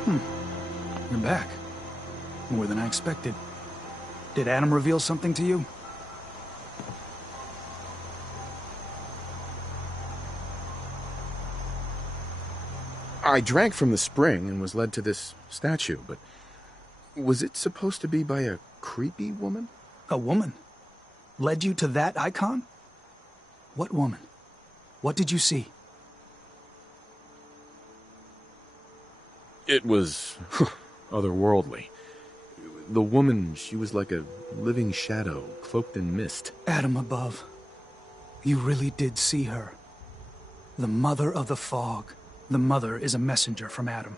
You're back. More than I expected. Did Adam reveal something to you? I drank from the spring and was led to this statue, but was it supposed to be by a creepy woman? A woman? Led you to that icon? What woman? What did you see? It was otherworldly. The woman, she was like a living shadow, cloaked in mist. Adam above. You really did see her. The Mother of the Fog. The Mother is a messenger from Adam.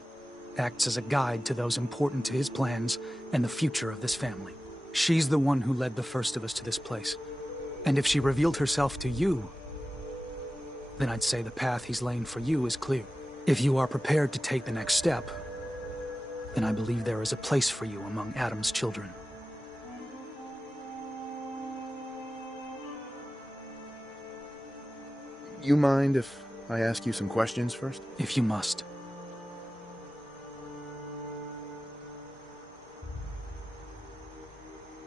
Acts as a guide to those important to his plans and the future of this family. She's the one who led the first of us to this place. And if she revealed herself to you, then I'd say the path he's laying for you is clear. If you are prepared to take the next step, then I believe there is a place for you among Adam's children. You mind if I ask you some questions first? If you must.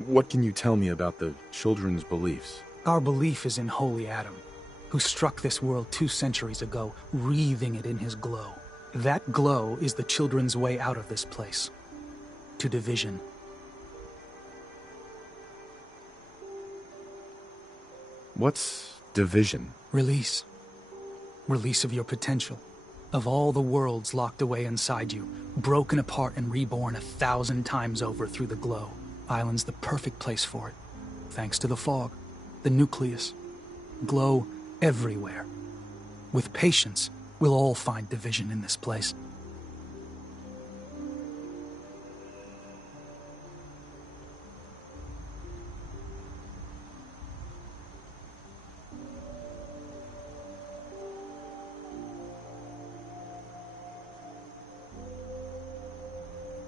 What can you tell me about the children's beliefs? Our belief is in Holy Adam, who struck this world 2 centuries ago, wreathing it in his glow. That glow is the children's way out of this place. To division. What's division? Release. Release of your potential. Of all the worlds locked away inside you, broken apart and reborn 1,000 times over through the glow. Island's the perfect place for it. Thanks to the fog, the nucleus. Glow everywhere. With patience, we'll all find division in this place.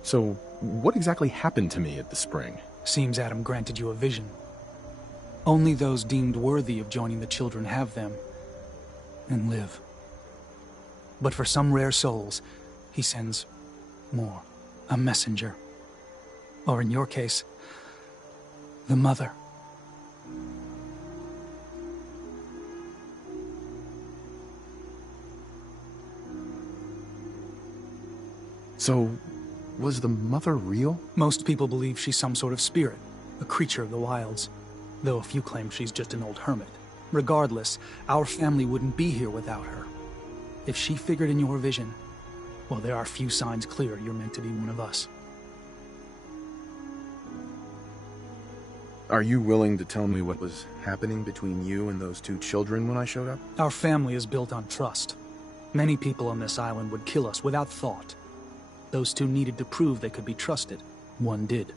So, what exactly happened to me at the spring? Seems Adam granted you a vision. Only those deemed worthy of joining the children have them, and live. But for some rare souls, he sends more. A messenger. Or in your case, the Mother. So, was the Mother real? Most people believe she's some sort of spirit, a creature of the wilds, though a few claim she's just an old hermit. Regardless, our family wouldn't be here without her. If she figured in your vision, well, there are few signs clear you're meant to be one of us. Are you willing to tell me what was happening between you and those 2 children when I showed up? Our family is built on trust. Many people on this island would kill us without thought. Those 2 needed to prove they could be trusted. One did.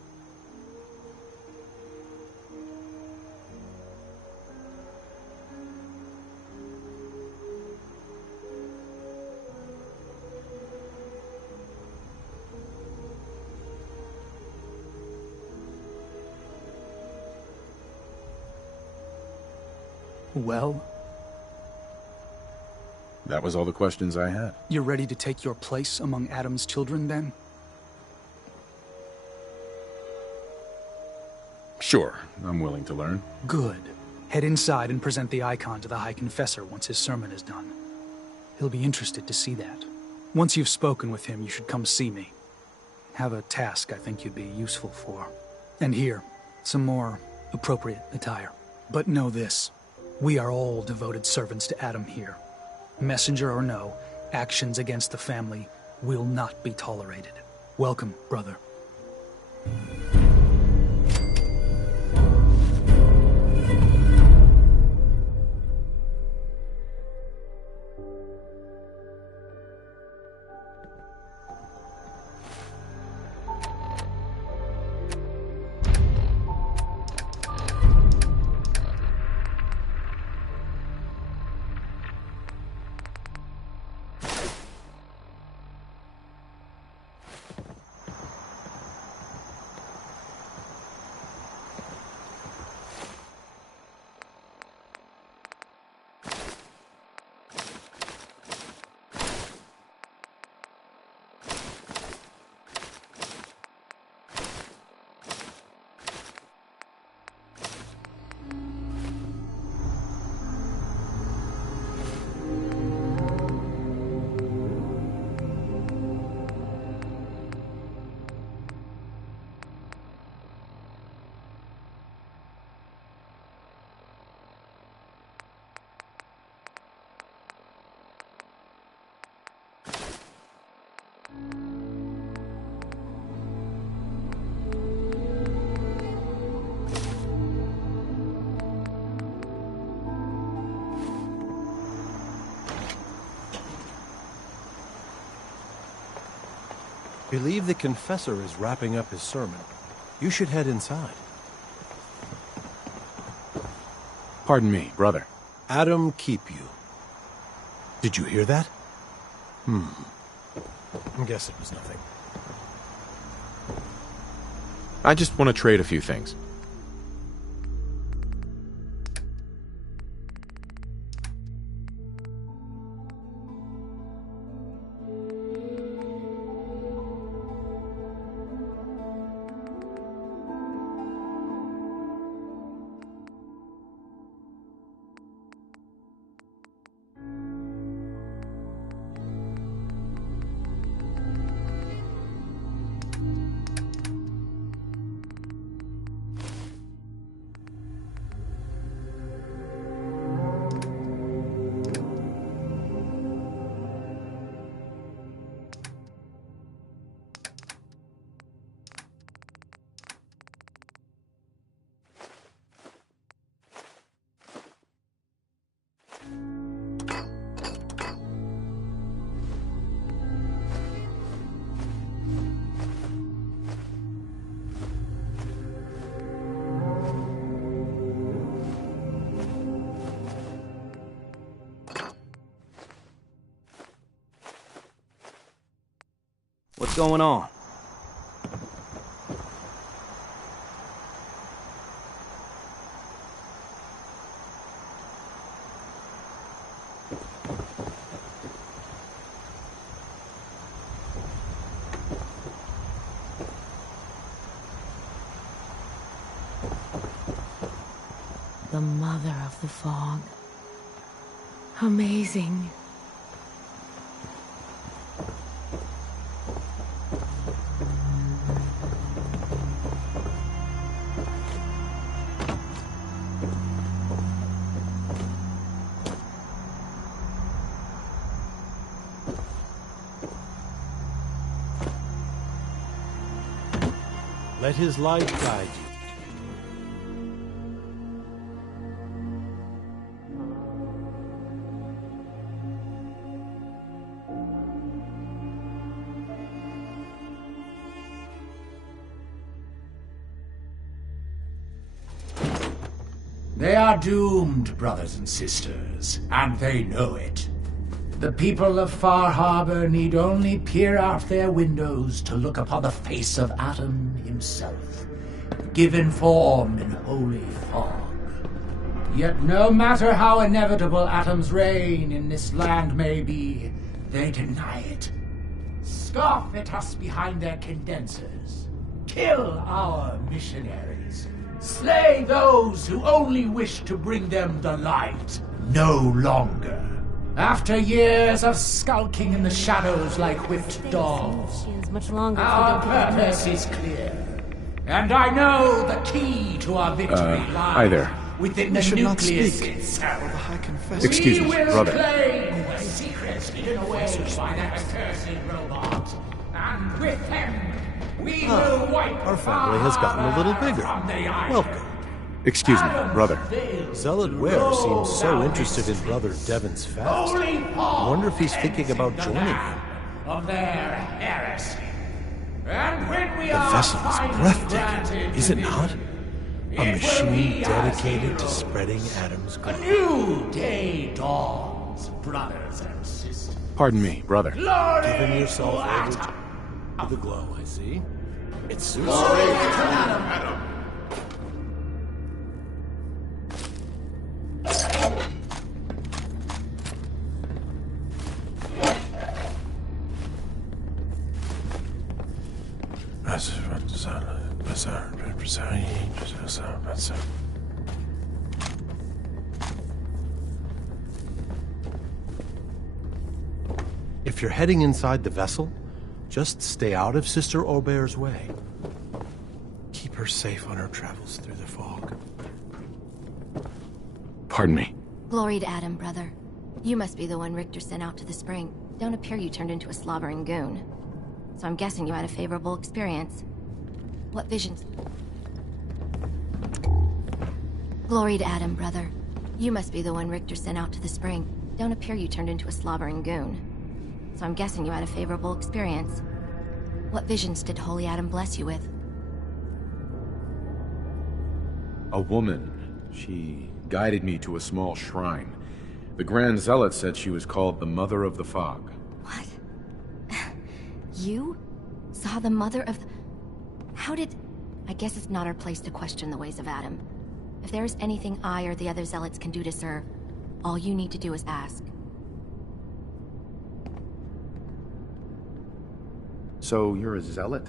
Well? That was all the questions I had. You're ready to take your place among Adam's children, then? Sure, I'm willing to learn. Good. Head inside and present the icon to the High Confessor once his sermon is done. He'll be interested to see that. Once you've spoken with him, you should come see me. Have a task I think you'd be useful for. And here, some more appropriate attire. But know this, we are all devoted servants to Adam here. Messenger or no, actions against the family will not be tolerated. Welcome, brother. Believe the confessor is wrapping up his sermon. You should head inside. Pardon me, brother. Adam keep you. Did you hear that? I guess it was nothing. I just want to trade a few things. What's going on? The mother of the fog. Amazing. Let his light guide you. They are doomed, brothers and sisters, and they know it. The people of Far Harbor need only peer out their windows to look upon the face of Adam himself, given form in holy fog. Yet no matter how inevitable Adam's reign in this land may be, they deny it. Scoff at us behind their condensers. Kill our missionaries. Slay those who only wish to bring them the light. No longer. After years of skulking in the shadows like whipped dogs, our purpose is clear. And I know the key to our victory Hi there. lies within the nucleus itself. Excuse me, brother. We will claim the secrets hidden away by that accursed robot. And with them, we will wipe Our family has gotten a little bigger. Welcome. Excuse me, brother. Zealot Ware seems so interested in Brother Devon's fast. I wonder if he's thinking about joining him. Of their heresy. And when we The vessel is breathtaking, is it not? A machine dedicated to spreading Adam's glory. A new day dawns, brothers and sisters. Pardon me, brother. Giving yourself over to the glow, I see. It's Zeus. Adam. If you're heading inside the vessel, just stay out of Sister Aubert's way. Keep her safe on her travels through the fog. Pardon me. Glory to Adam, brother. You must be the one Richter sent out to the spring. Don't appear you turned into a slobbering goon. So I'm guessing you had a favorable experience. What visions? Glory to Adam, brother. You must be the one Richter sent out to the spring. Don't appear you turned into a slobbering goon. So I'm guessing you had a favorable experience. What visions did Holy Adam bless you with? A woman. She guided me to a small shrine. The Grand Zealot said she was called the Mother of the Fog. What? You saw the Mother of the... How did... I guess it's not our place to question the ways of Adam. If there is anything I or the other Zealots can do to serve, all you need to do is ask. So you're a Zealot?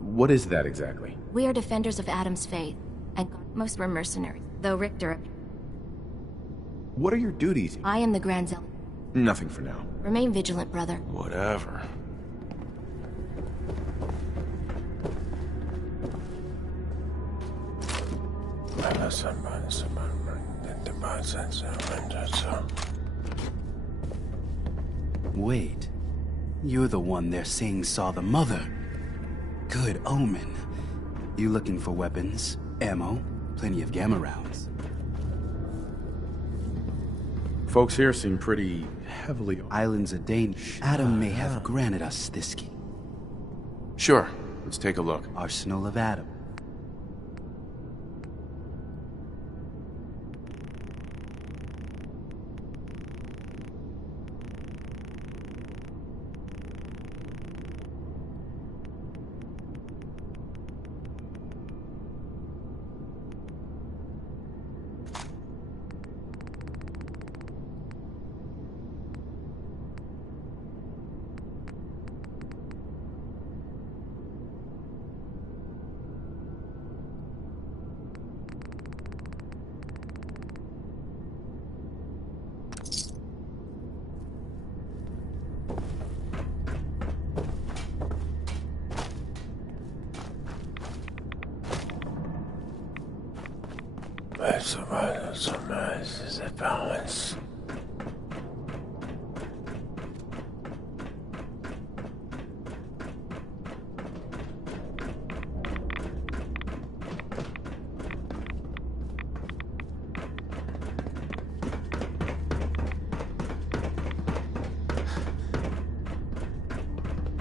What is that exactly? We are defenders of Adam's faith, and most were mercenaries, though Richter... What are your duties? I am the Grand Zealot. Nothing for now. Remain vigilant, brother. Whatever. Wait. You're the one they're saying saw the Mother. Good omen. You looking for weapons, ammo, plenty of gamma rounds? Folks here seem pretty heavily... Islands of Danish. Adam may have granted us this key. Sure. Let's take a look. Arsenal of Adam.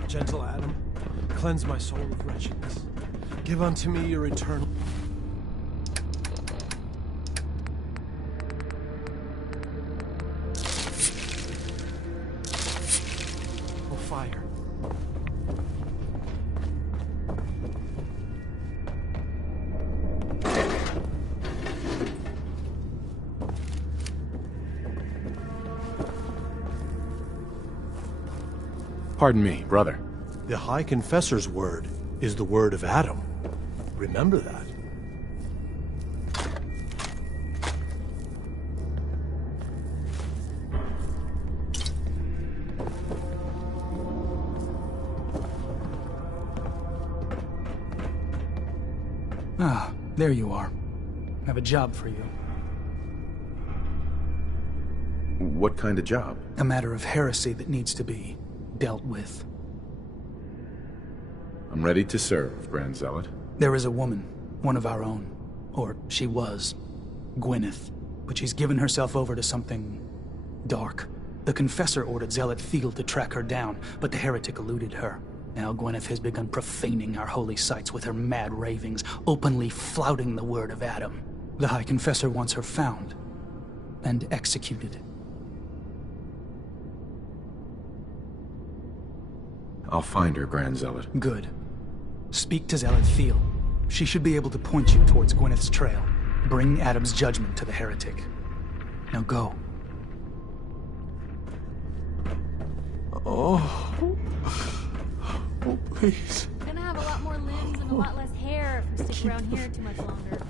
Gentle Adam, cleanse my soul of wretchedness. Give unto me your eternal... Oh, fire. Pardon me, brother. The High Confessor's word is the word of Adam. Remember that. Ah, there you are. I have a job for you. What kind of job? A matter of heresy that needs to be dealt with. I'm ready to serve, Grand Zealot. There is a woman, one of our own. Or she was. Gwyneth. But she's given herself over to something dark. The Confessor ordered Zealot Thiel to track her down, but the heretic eluded her. Now Gwyneth has begun profaning our holy sites with her mad ravings, openly flouting the word of Adam. The High Confessor wants her found and executed. I'll find her, Grand Zealot. Good. Speak to Zealot Thiel. She should be able to point you towards Gwyneth's trail. Bring Adam's judgment to the heretic. Now go. Oh, please. You're gonna have a lot more limbs and a lot less hair if we stick around here too much longer.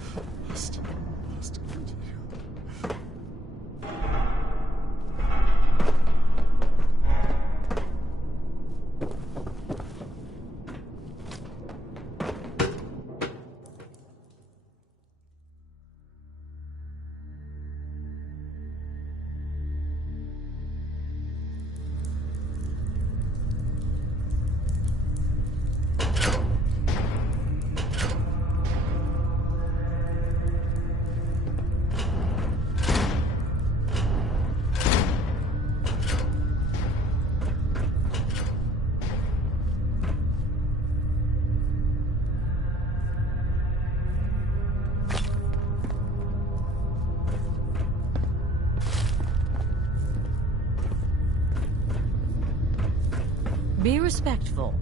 Be respectful.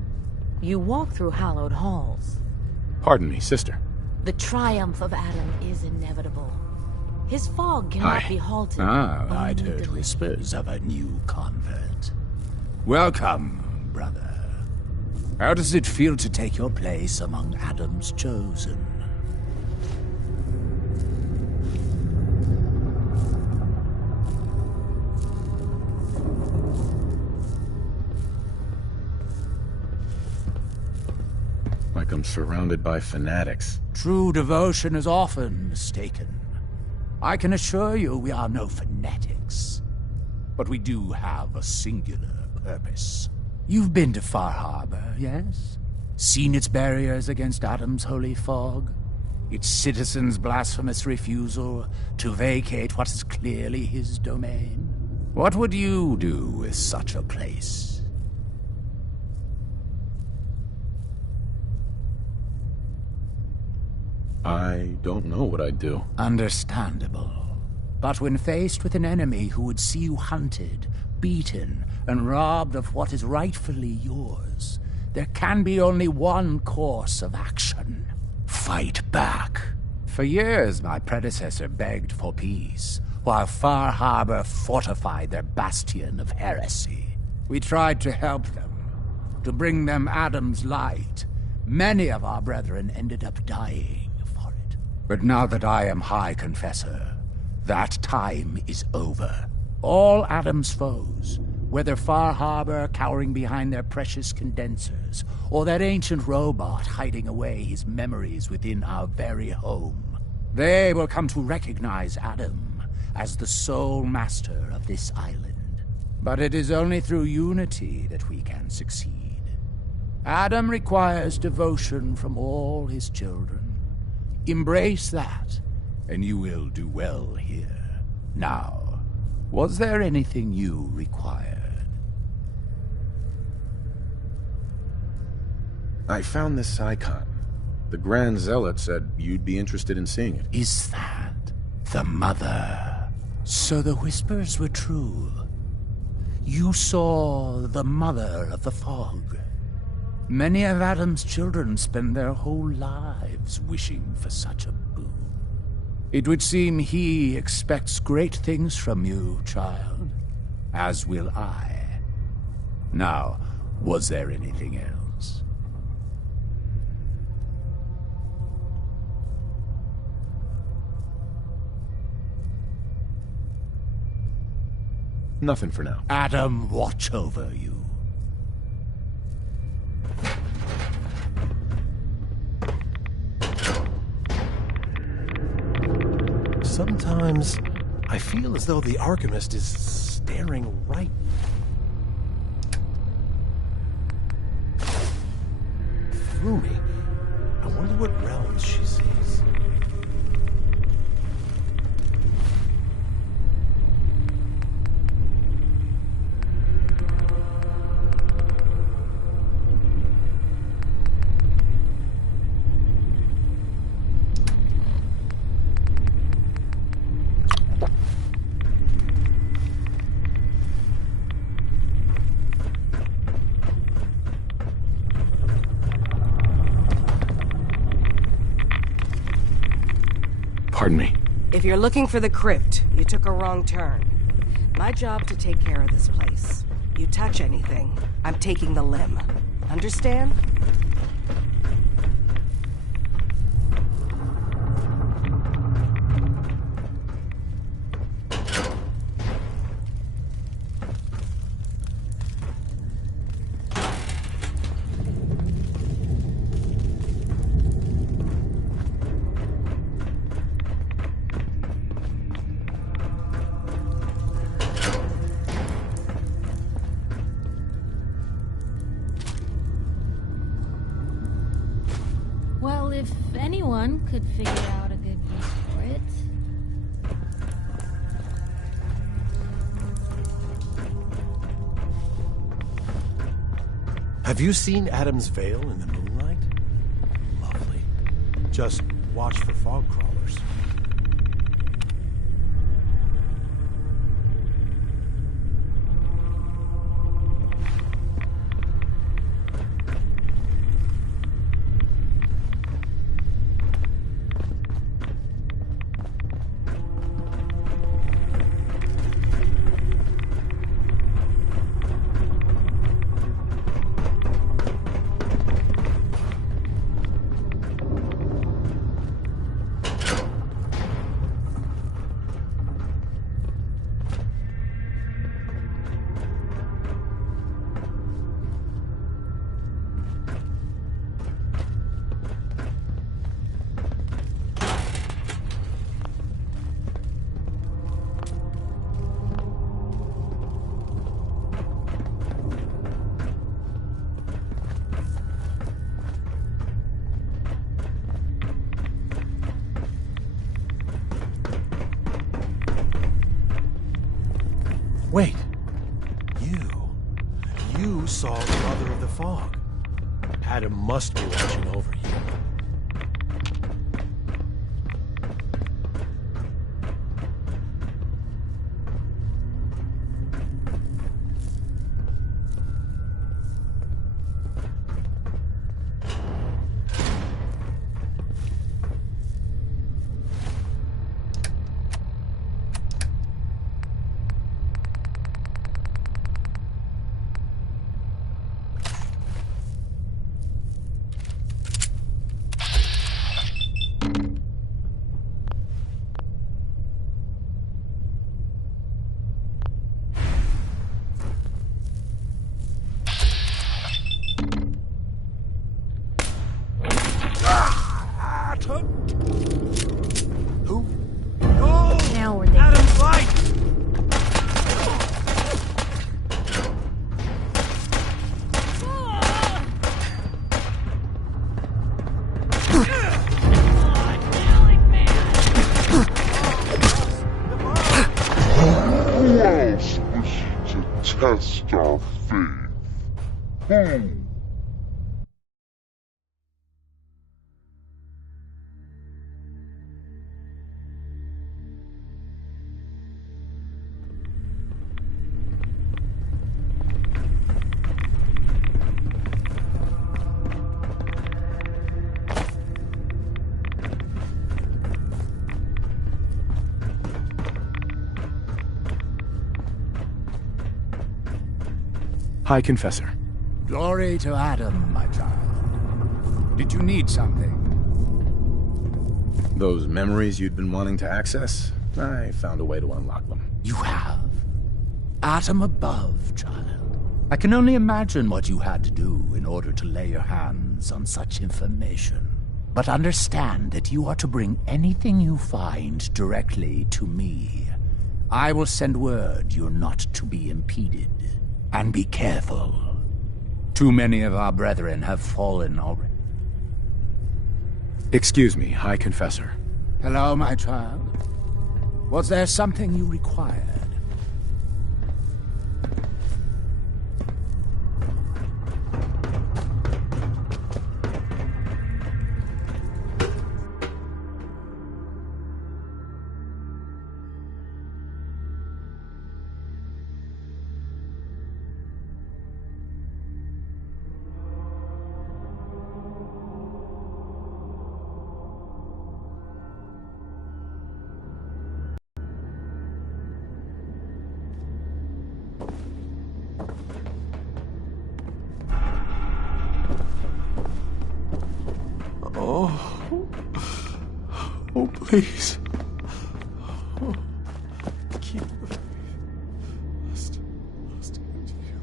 You walk through hallowed halls. Pardon me, sister. The triumph of Adam is inevitable. His fog cannot be halted. I'd heard whispers of a new convert. Welcome, brother. How does it feel to take your place among Adam's chosen? Like I'm surrounded by fanatics. True devotion is often mistaken. I can assure you we are no fanatics. But we do have a singular purpose. You've been to Far Harbor, yes? Seen its barriers against Adam's holy fog? Its citizens' blasphemous refusal to vacate what is clearly his domain? What would you do with such a place? I don't know what I'd do. Understandable. But when faced with an enemy who would see you hunted, beaten, and robbed of what is rightfully yours, there can be only one course of action. Fight back. For years, my predecessor begged for peace, while Far Harbor fortified their bastion of heresy. We tried to help them, to bring them Adam's light. Many of our brethren ended up dying for it. But now that I am High Confessor, that time is over. All Adam's foes, whether Far Harbor cowering behind their precious condensers, or that ancient robot hiding away his memories within our very home, they will come to recognize Adam as the sole master of this island. But it is only through unity that we can succeed. Adam requires devotion from all his children. Embrace that, and you will do well here. Now, was there anything you required? I found this icon. The Grand Zealot said you'd be interested in seeing it. Is that the Mother? So the whispers were true. You saw the Mother of the Fog. Many of Adam's children spend their whole lives wishing for such a boon. It would seem he expects great things from you, child. As will I. Now, was there anything else? Nothing for now. Adam, watch over you. Sometimes I feel as though the Archimist is staring right through me. I wonder what realms she sees. Pardon me. If you're looking for the crypt, you took a wrong turn. My job to take care of this place. You touch anything, I'm taking the limb. Understand? Well, if anyone could figure out a good use for it. Have you seen Adam's Veil in the moonlight? Lovely. Just watch for fog crawlers. saw the Mother of the Fog. Adam must be watching over you. Who? No! Now we're there. Adam, fight! Who else wishes to test our faith? Who? High Confessor. Glory to Adam, my child. Did you need something? Those memories you'd been wanting to access? I found a way to unlock them. You have? Atom above, child. I can only imagine what you had to do in order to lay your hands on such information. But understand that you are to bring anything you find directly to me. I will send word you're not to be impeded. And be careful. Too many of our brethren have fallen already. Excuse me, High Confessor. Hello, my child. Was there something you required? Oh, please. Oh, keep the faith. Must get to you.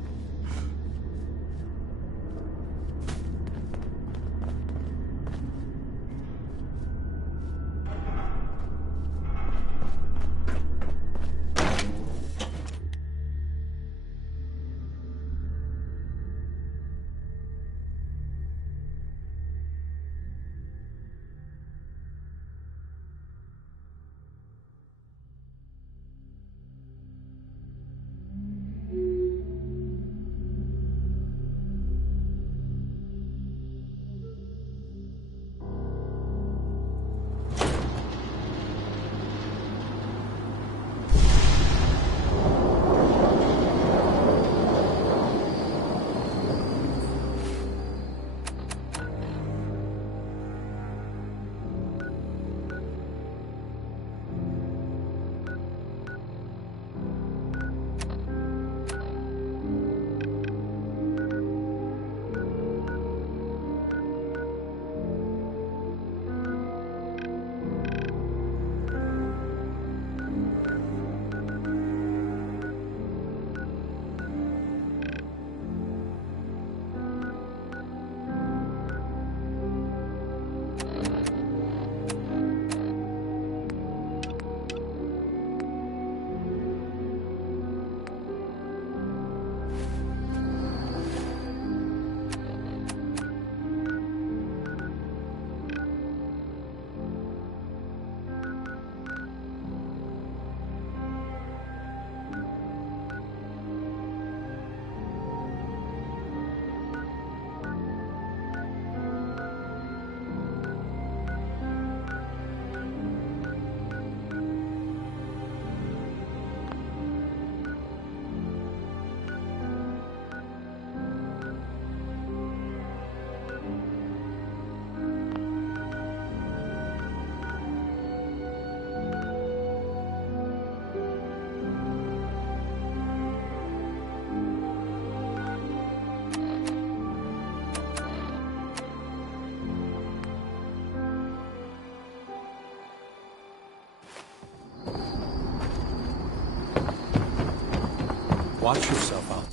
Watch yourself out.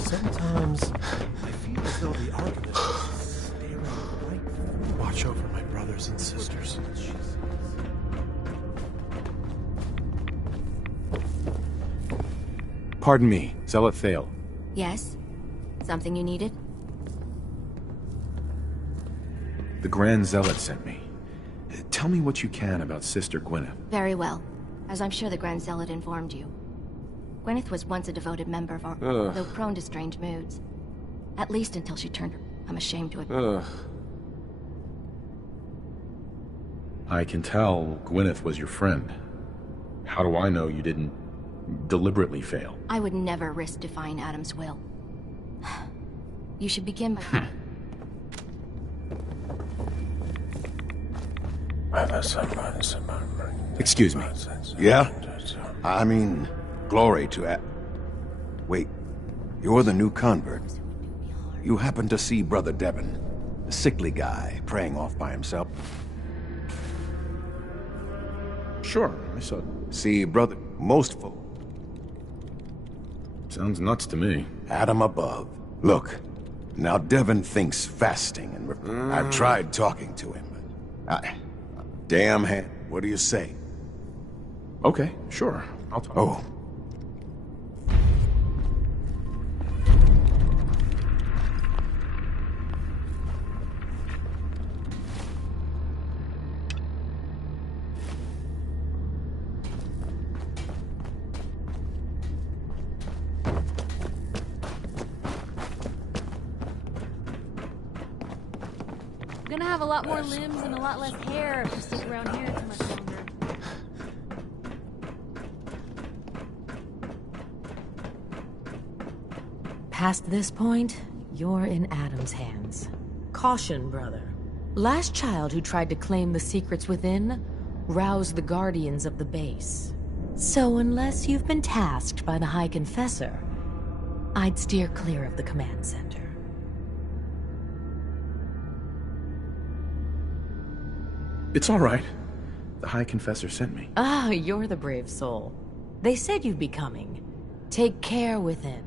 Sometimes I feel as though the argument is staring right. Watch over my brothers and sisters. Pardon me, Zealot Thale. Yes? Something you needed? The Grand Zealot sent me. Tell me what you can about Sister Gwyneth. Very well. As I'm sure the Grand Zealot informed you. Gwyneth was once a devoted member of our... though prone to strange moods. At least until she turned her... I'm ashamed to admit. I can tell Gwyneth was your friend. How do I know you didn't deliberately fail? I would never risk defying Adam's will. You should begin by... Excuse me. Yeah? I mean, glory to Wait, you're the new convert. You happen to see Brother Devon, the sickly guy praying off by himself? Sure, I saw. See, Brother, most folk. Sounds nuts to me. Adam above. Look, now Devon thinks fasting and... I've tried talking to him. Damn hand. What do you say? Okay, sure. I'll talk. Oh. You're gonna have a lot more limbs and a lot less hair if you stick around here too much longer. Past this point, you're in Adam's hands. Caution, brother. Last child who tried to claim the secrets within roused the guardians of the base. So unless you've been tasked by the High Confessor, I'd steer clear of the command center. It's all right. The High Confessor sent me. Ah, you're the brave soul. They said you'd be coming. Take care within.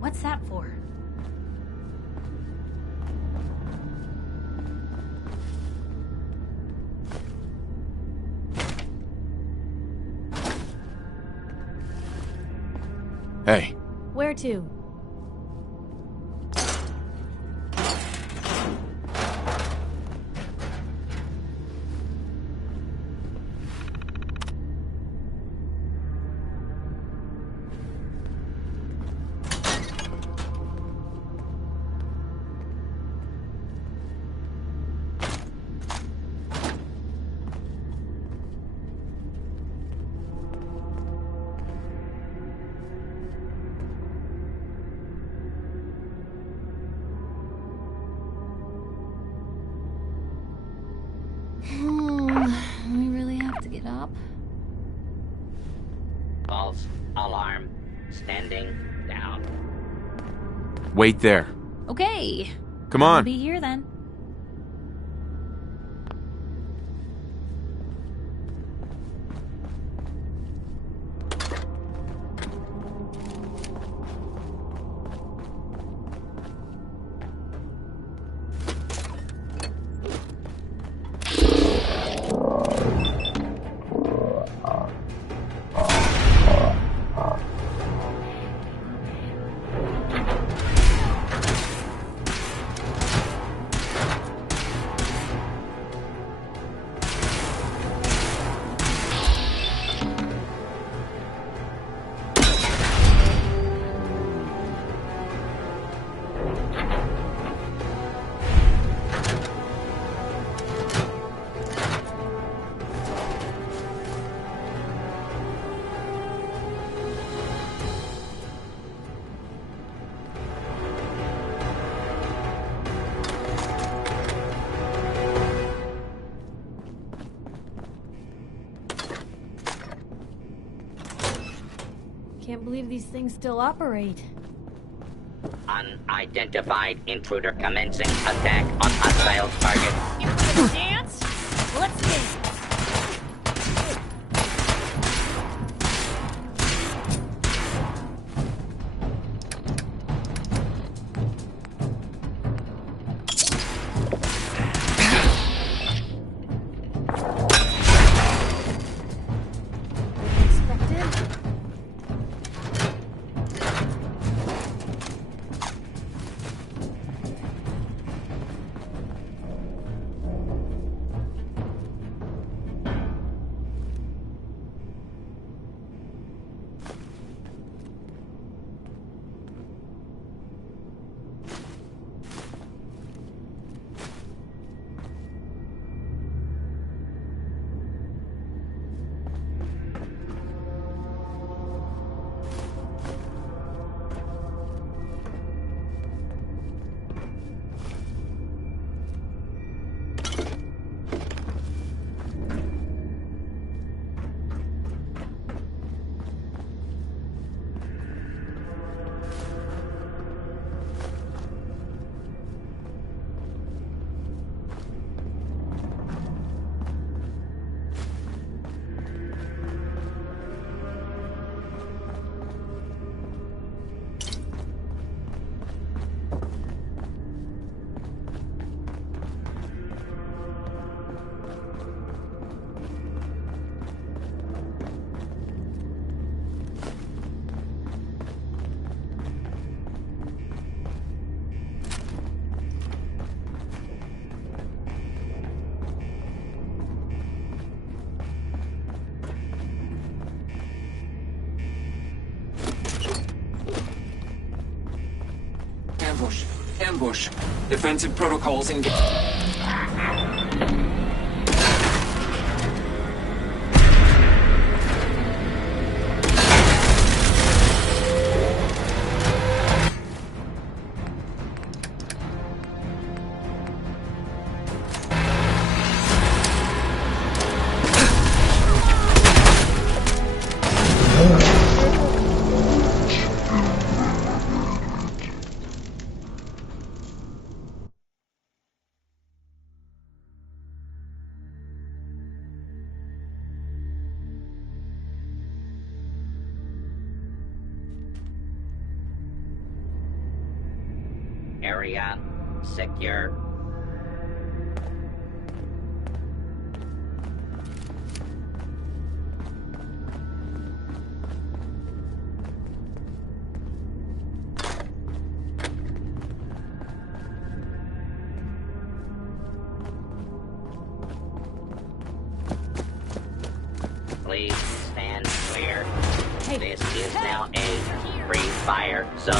What's that for? Hey. Where to? We really have to get up? False alarm. Standing down. Wait there. Okay. Come on. I'll be here then. Can't believe these things still operate. Unidentified intruder commencing attack on hostile target. Here for the dance? Let's dance. Ambush. Ambush. Defensive protocols engaged. Area secure. Please stand clear. This is now a free fire zone.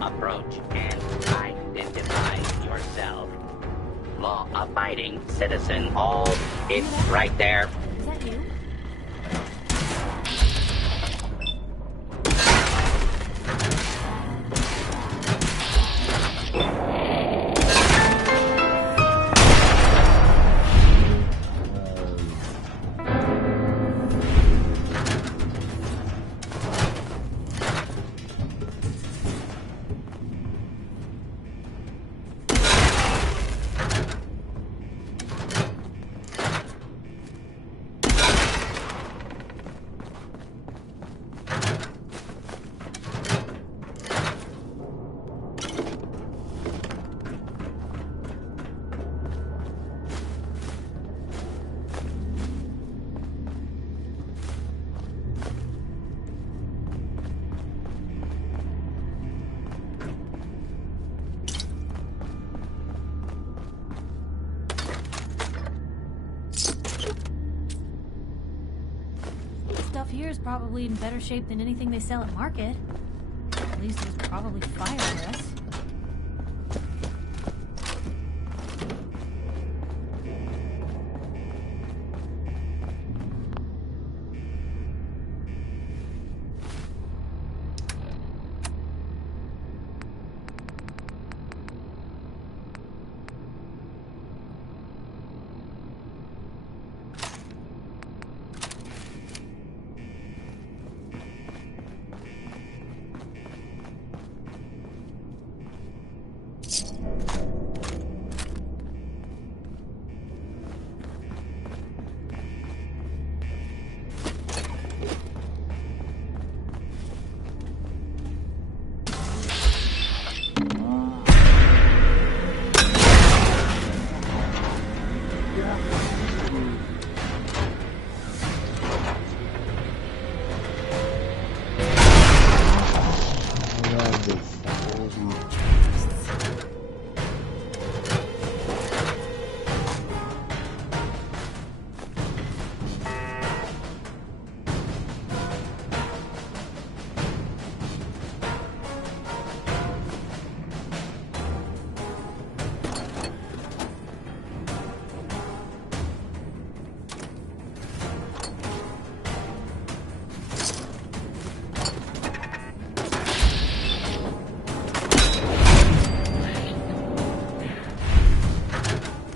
Approach and identify yourself. Law-abiding citizen. All it's right there. Is that you? Stuff here is probably in better shape than anything they sell at market. At least it was probably fireless.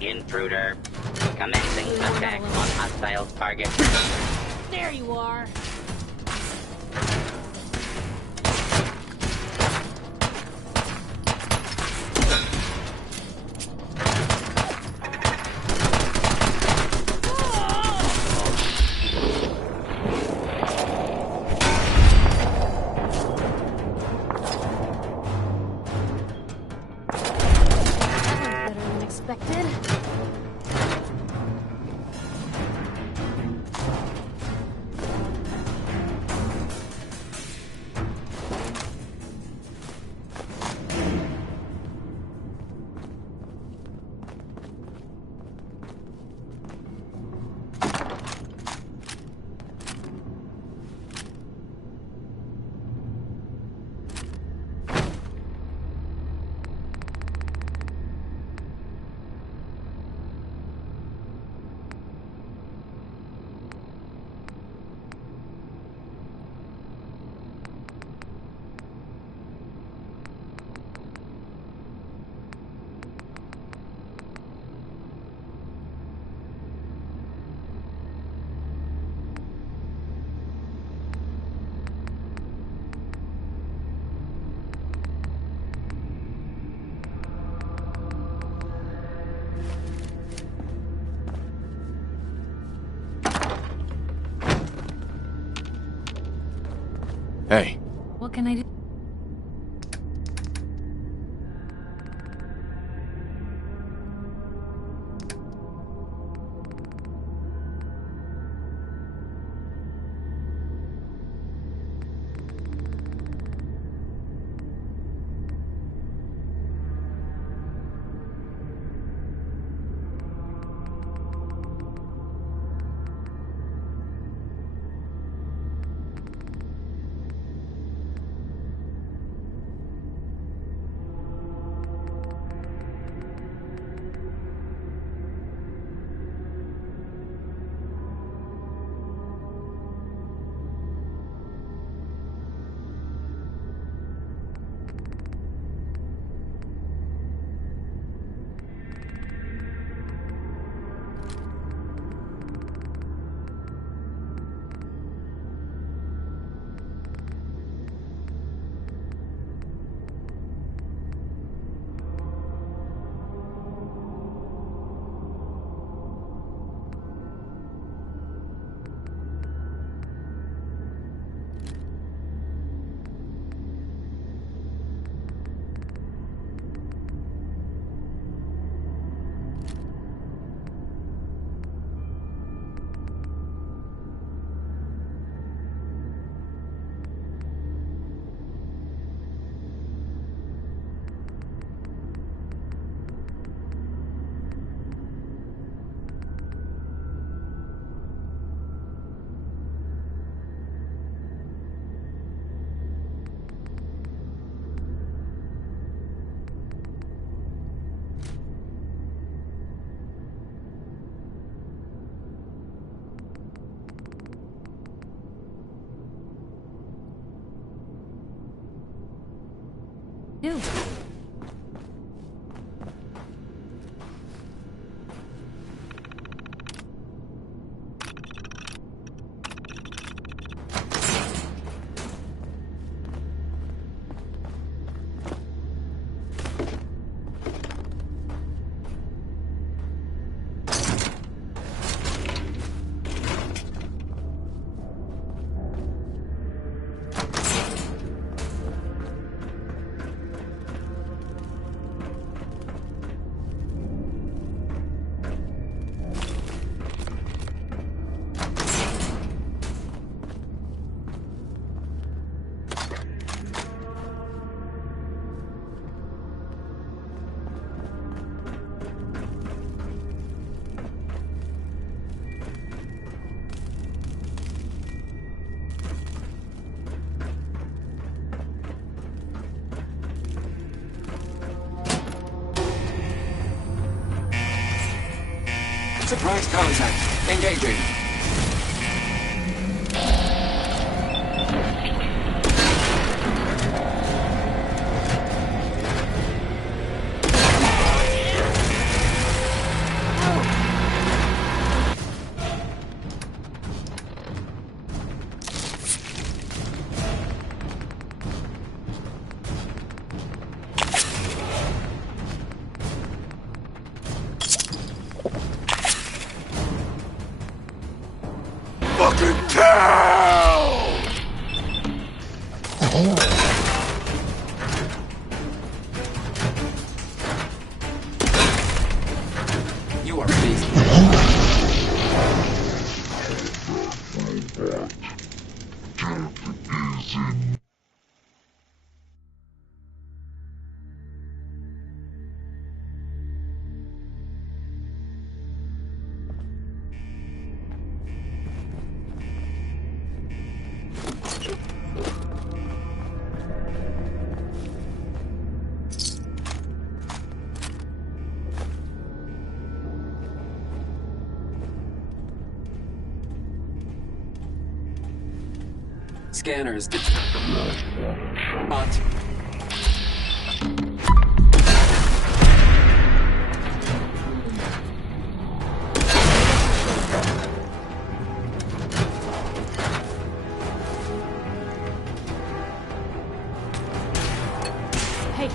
Intruder. Commencing attack on hostile target. There you are. Hey. What can I do? Do. Surprise contact. Engaging. Fucking town! You are beast. Scanners. Hot. Hey,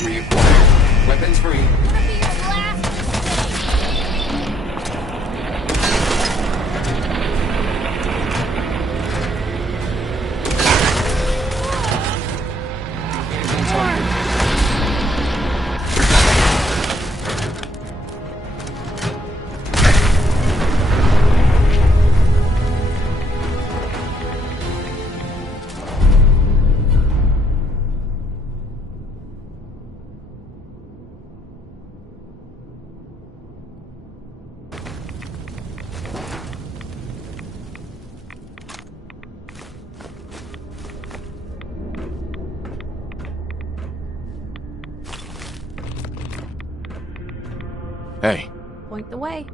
reacquired. Weapons free. Hey. Point the way.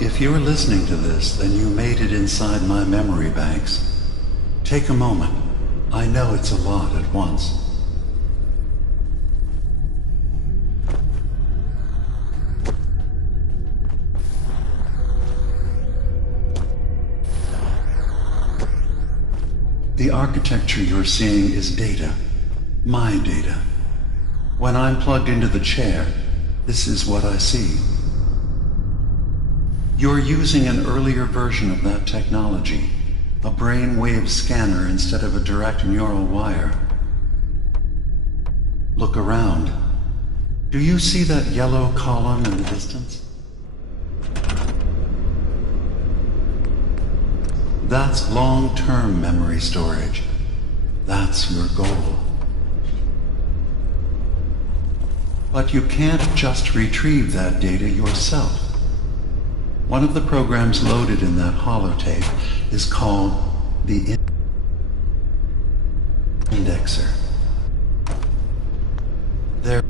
If you're listening to this, then you made it inside my memory banks. Take a moment. I know it's a lot at once. The architecture you're seeing is data. My data. When I'm plugged into the chair, this is what I see. You're using an earlier version of that technology, a brainwave scanner instead of a direct neural wire. Look around. Do you see that yellow column in the distance? That's long-term memory storage. That's your goal. But you can't just retrieve that data yourself. One of the programs loaded in that holotape is called the Indexer. They're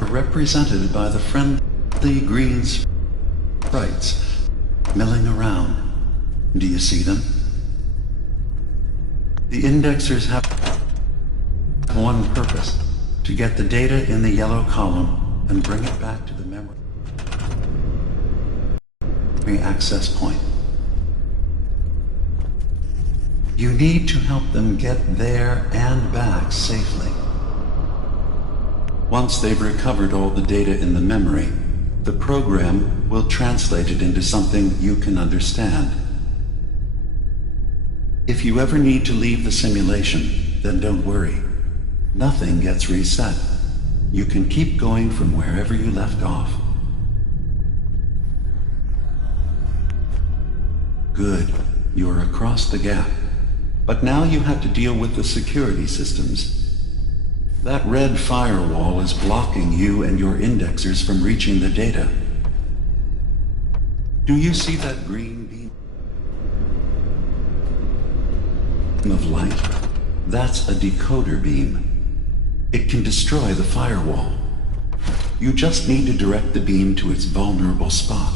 represented by the friendly green sprites milling around. Do you see them? The indexers have one purpose: to get the data in the yellow column and bring it back to the memory access point. You need to help them get there and back safely. Once they've recovered all the data in the memory, the program will translate it into something you can understand. If you ever need to leave the simulation, then don't worry. Nothing gets reset. You can keep going from wherever you left off. Good. You're across the gap. But now you have to deal with the security systems. That red firewall is blocking you and your indexers from reaching the data. Do you see that green beam of light? That's a decoder beam. It can destroy the firewall. You just need to direct the beam to its vulnerable spot.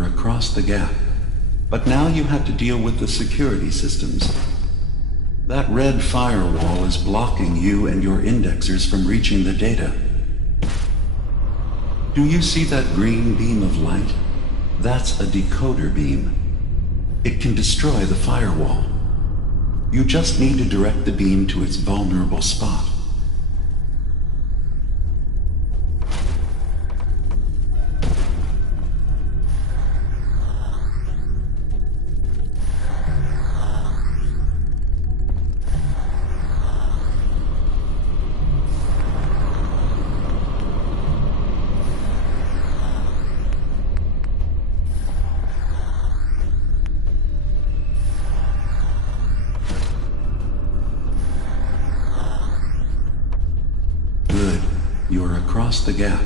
you're across the gap. But now you have to deal with the security systems. That red firewall is blocking you and your indexers from reaching the data. Do you see that green beam of light? That's a decoder beam. It can destroy the firewall. You just need to direct the beam to its vulnerable spot. You're across the gap.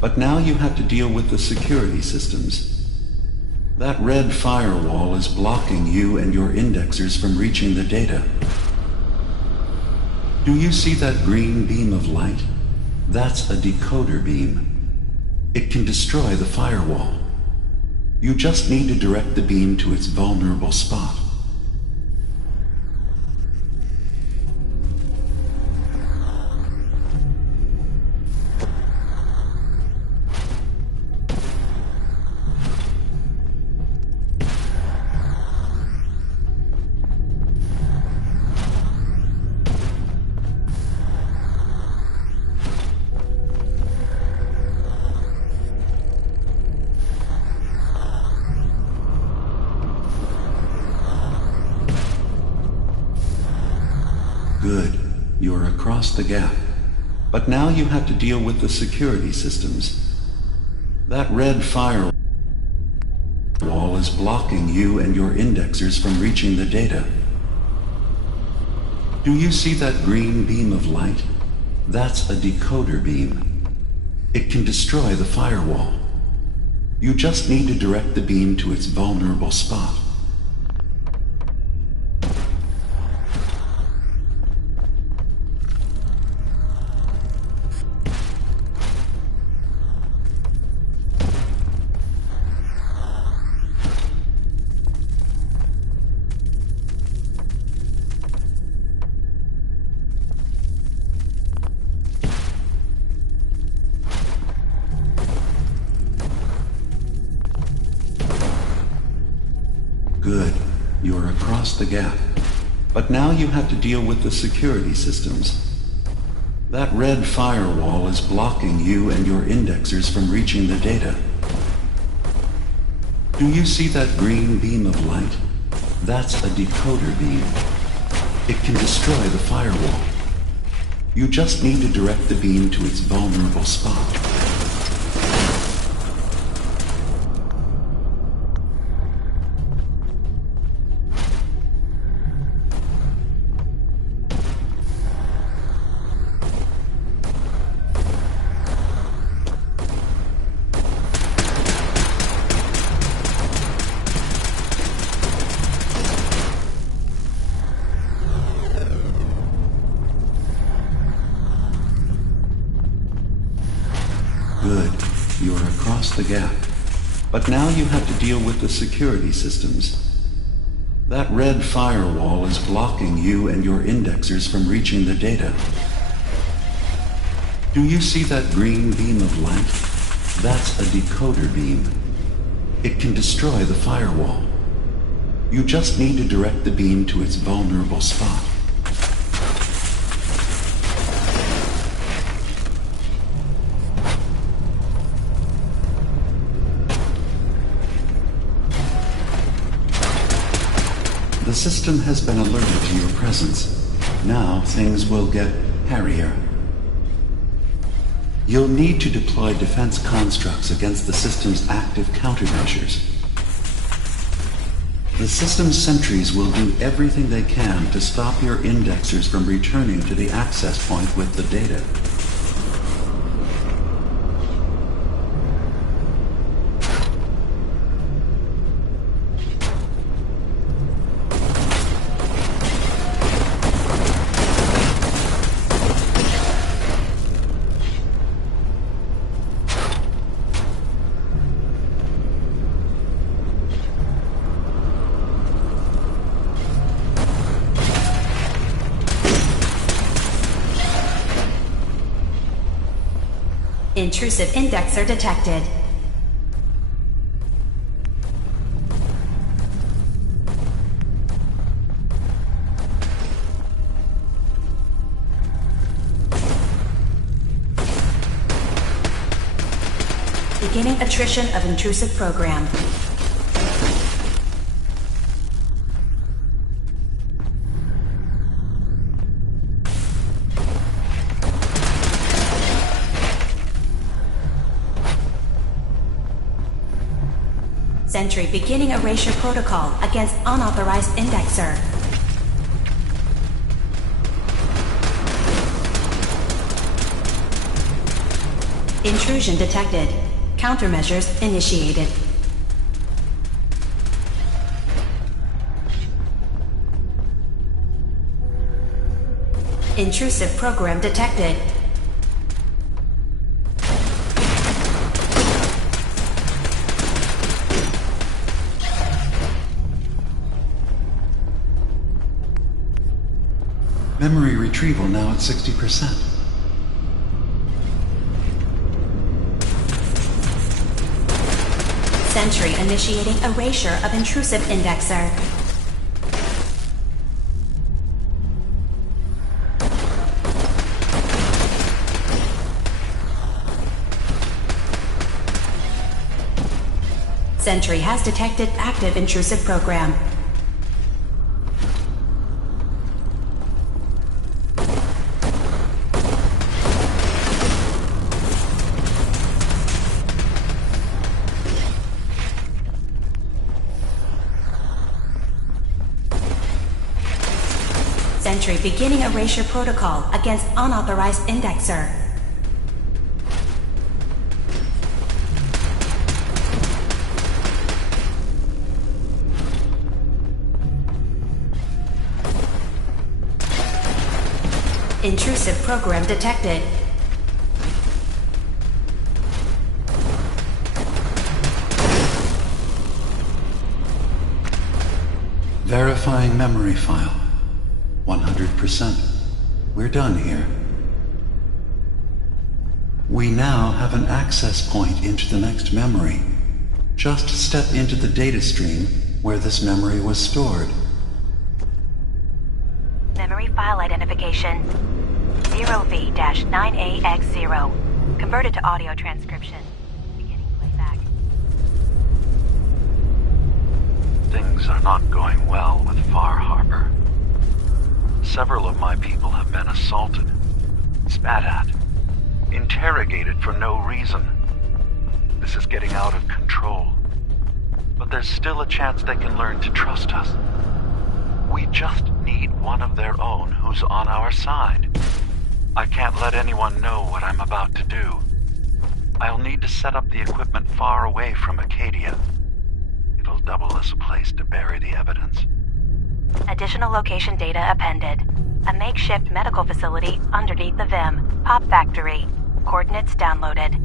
But now you have to deal with the security systems. That red firewall is blocking you and your indexers from reaching the data. Do you see that green beam of light? That's a decoder beam. It can destroy the firewall. You just need to direct the beam to its vulnerable spot. Good. You're across the gap. But now you have to deal with the security systems. That red firewall is blocking you and your indexers from reaching the data. Do you see that green beam of light? That's a decoder beam. It can destroy the firewall. You just need to direct the beam to its vulnerable spot. Good. You're across the gap. But now you have to deal with the security systems. That red firewall is blocking you and your indexers from reaching the data. Do you see that green beam of light? That's a decoder beam. It can destroy the firewall. You just need to direct the beam to its vulnerable spot. Good. You're across the gap. But now you have to deal with the security systems. That red firewall is blocking you and your indexers from reaching the data. Do you see that green beam of light? That's a decoder beam. It can destroy the firewall. You just need to direct the beam to its vulnerable spot. The system has been alerted to your presence. Now things will get hairier. You'll need to deploy defense constructs against the system's active countermeasures. The system's sentries will do everything they can to stop your indexers from returning to the access point with the data. Intrusive indexer detected. Beginning attrition of intrusive program. Sentry beginning erasure protocol against unauthorized indexer. Intrusion detected. Countermeasures initiated. Intrusive program detected. Memory retrieval now at 60%. Sentry initiating erasure of intrusive indexer. Sentry has detected active intrusive program. Sentry beginning erasure protocol against unauthorized indexer. Intrusive program detected. Verifying memory file. 100%. We're done here. We now have an access point into the next memory. Just step into the data stream where this memory was stored. Memory file identification 0V-9AX0. Converted to audio transcription. Beginning playback. Things are not going well with Far Harbor. Several of my people have been assaulted, spat at, interrogated for no reason. This is getting out of control. But there's still a chance they can learn to trust us. We just need one of their own who's on our side. I can't let anyone know what I'm about to do. I'll need to set up the equipment far away from Acadia. It'll double as a place to bury the evidence. Additional location data appended. A makeshift medical facility underneath the VIM. Pop factory. Coordinates downloaded.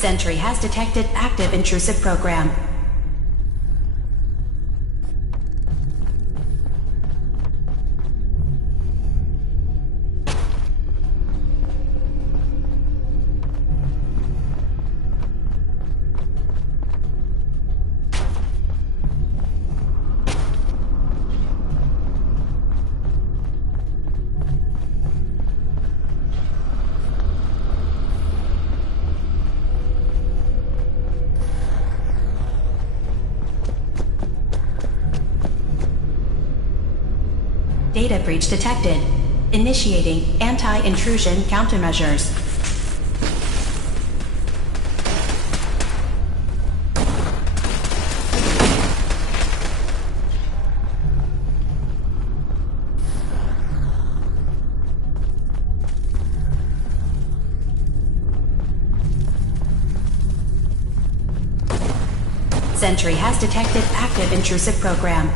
Sentry has detected active intrusive program. Data breach detected. Initiating anti-intrusion countermeasures. Sentry has detected active intrusive program.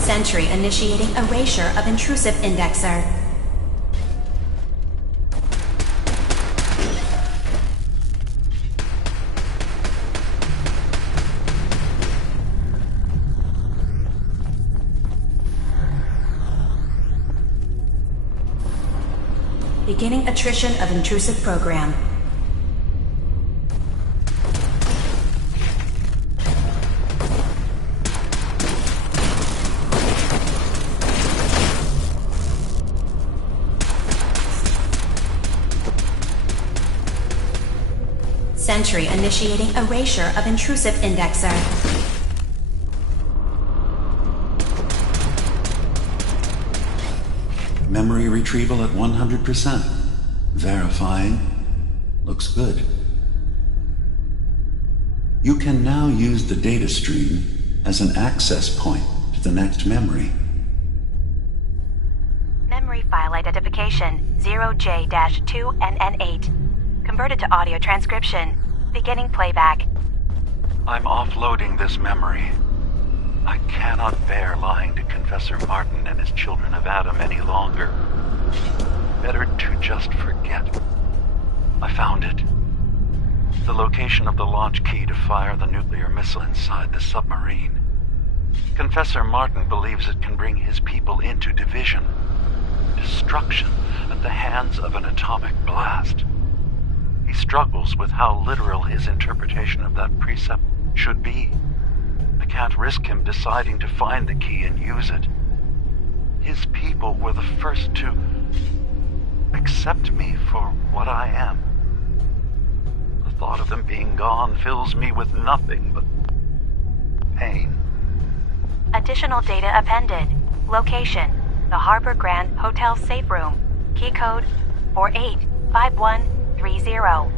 Sentry initiating erasure of intrusive indexer. Beginning attrition of intrusive program. Sentry initiating erasure of intrusive indexer. Memory retrieval at 100%. Verifying. Looks good. You can now use the data stream as an access point to the next memory. Memory file identification 0J-2NN8. Converted to audio transcription. Beginning playback. I'm offloading this memory. I cannot bear lying to Confessor Martin and his children of Adam any longer. Better to just forget. I found it. The location of the launch key to fire the nuclear missile inside the submarine. Confessor Martin believes it can bring his people into division. Destruction at the hands of an atomic blast. He struggles with how literal his interpretation of that precept should be. I can't risk him deciding to find the key and use it. His people were the first to accept me for what I am. The thought of them being gone fills me with nothing but pain. Additional data appended. Location: the Harbor Grand Hotel safe room. Key code 485130.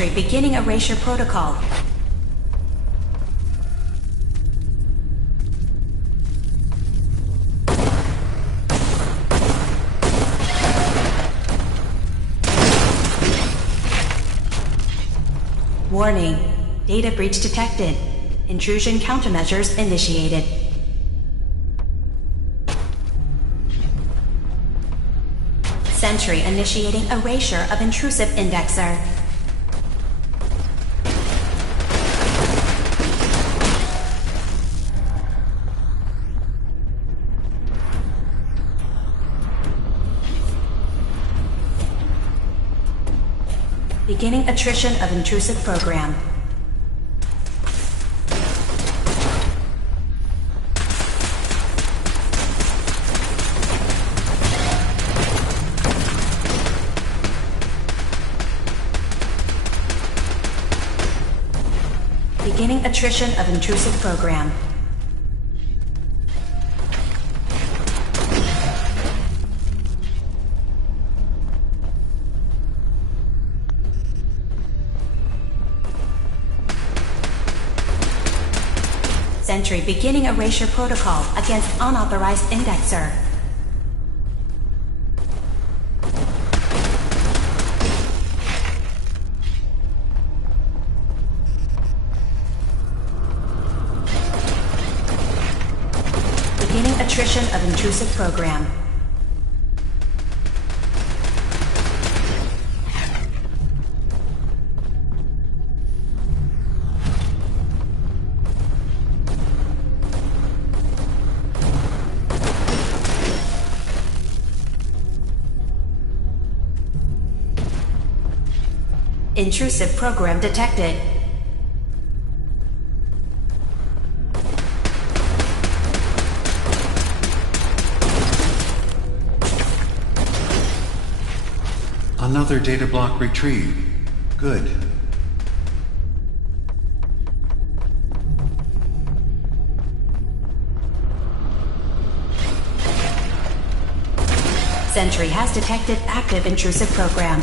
Sentry beginning erasure protocol. Warning. Data breach detected. Intrusion countermeasures initiated. Sentry initiating erasure of intrusive indexer. Beginning attrition of intrusive program. Beginning attrition of intrusive program. Sentry beginning erasure protocol against unauthorized indexer. Beginning attrition of intrusive program. Intrusive program detected. Another data block retrieved. Good. Sentry has detected active intrusive program.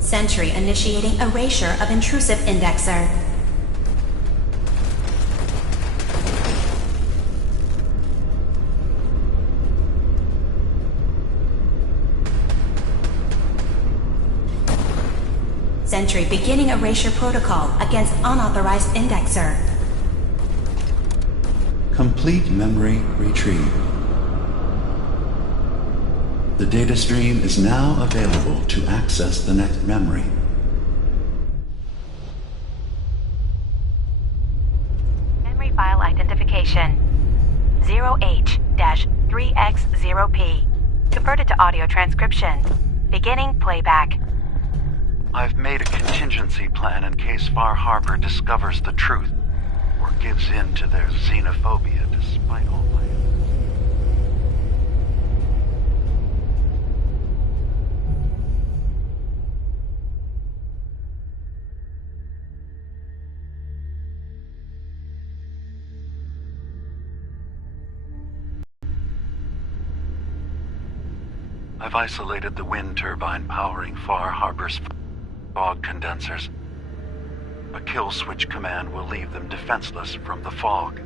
Sentry initiating erasure of intrusive indexer. Sentry beginning erasure protocol against unauthorized indexer. Complete memory retrieved. The data stream is now available to access the next memory. Memory file identification 0H-3X0P. Converted to audio transcription. Beginning playback. I've made a contingency plan in case Far Harbor discovers the truth or gives in to their xenophobia despite all my efforts. I've isolated the wind turbine powering Far Harbor's fog condensers. A kill switch command will leave them defenseless from the fog.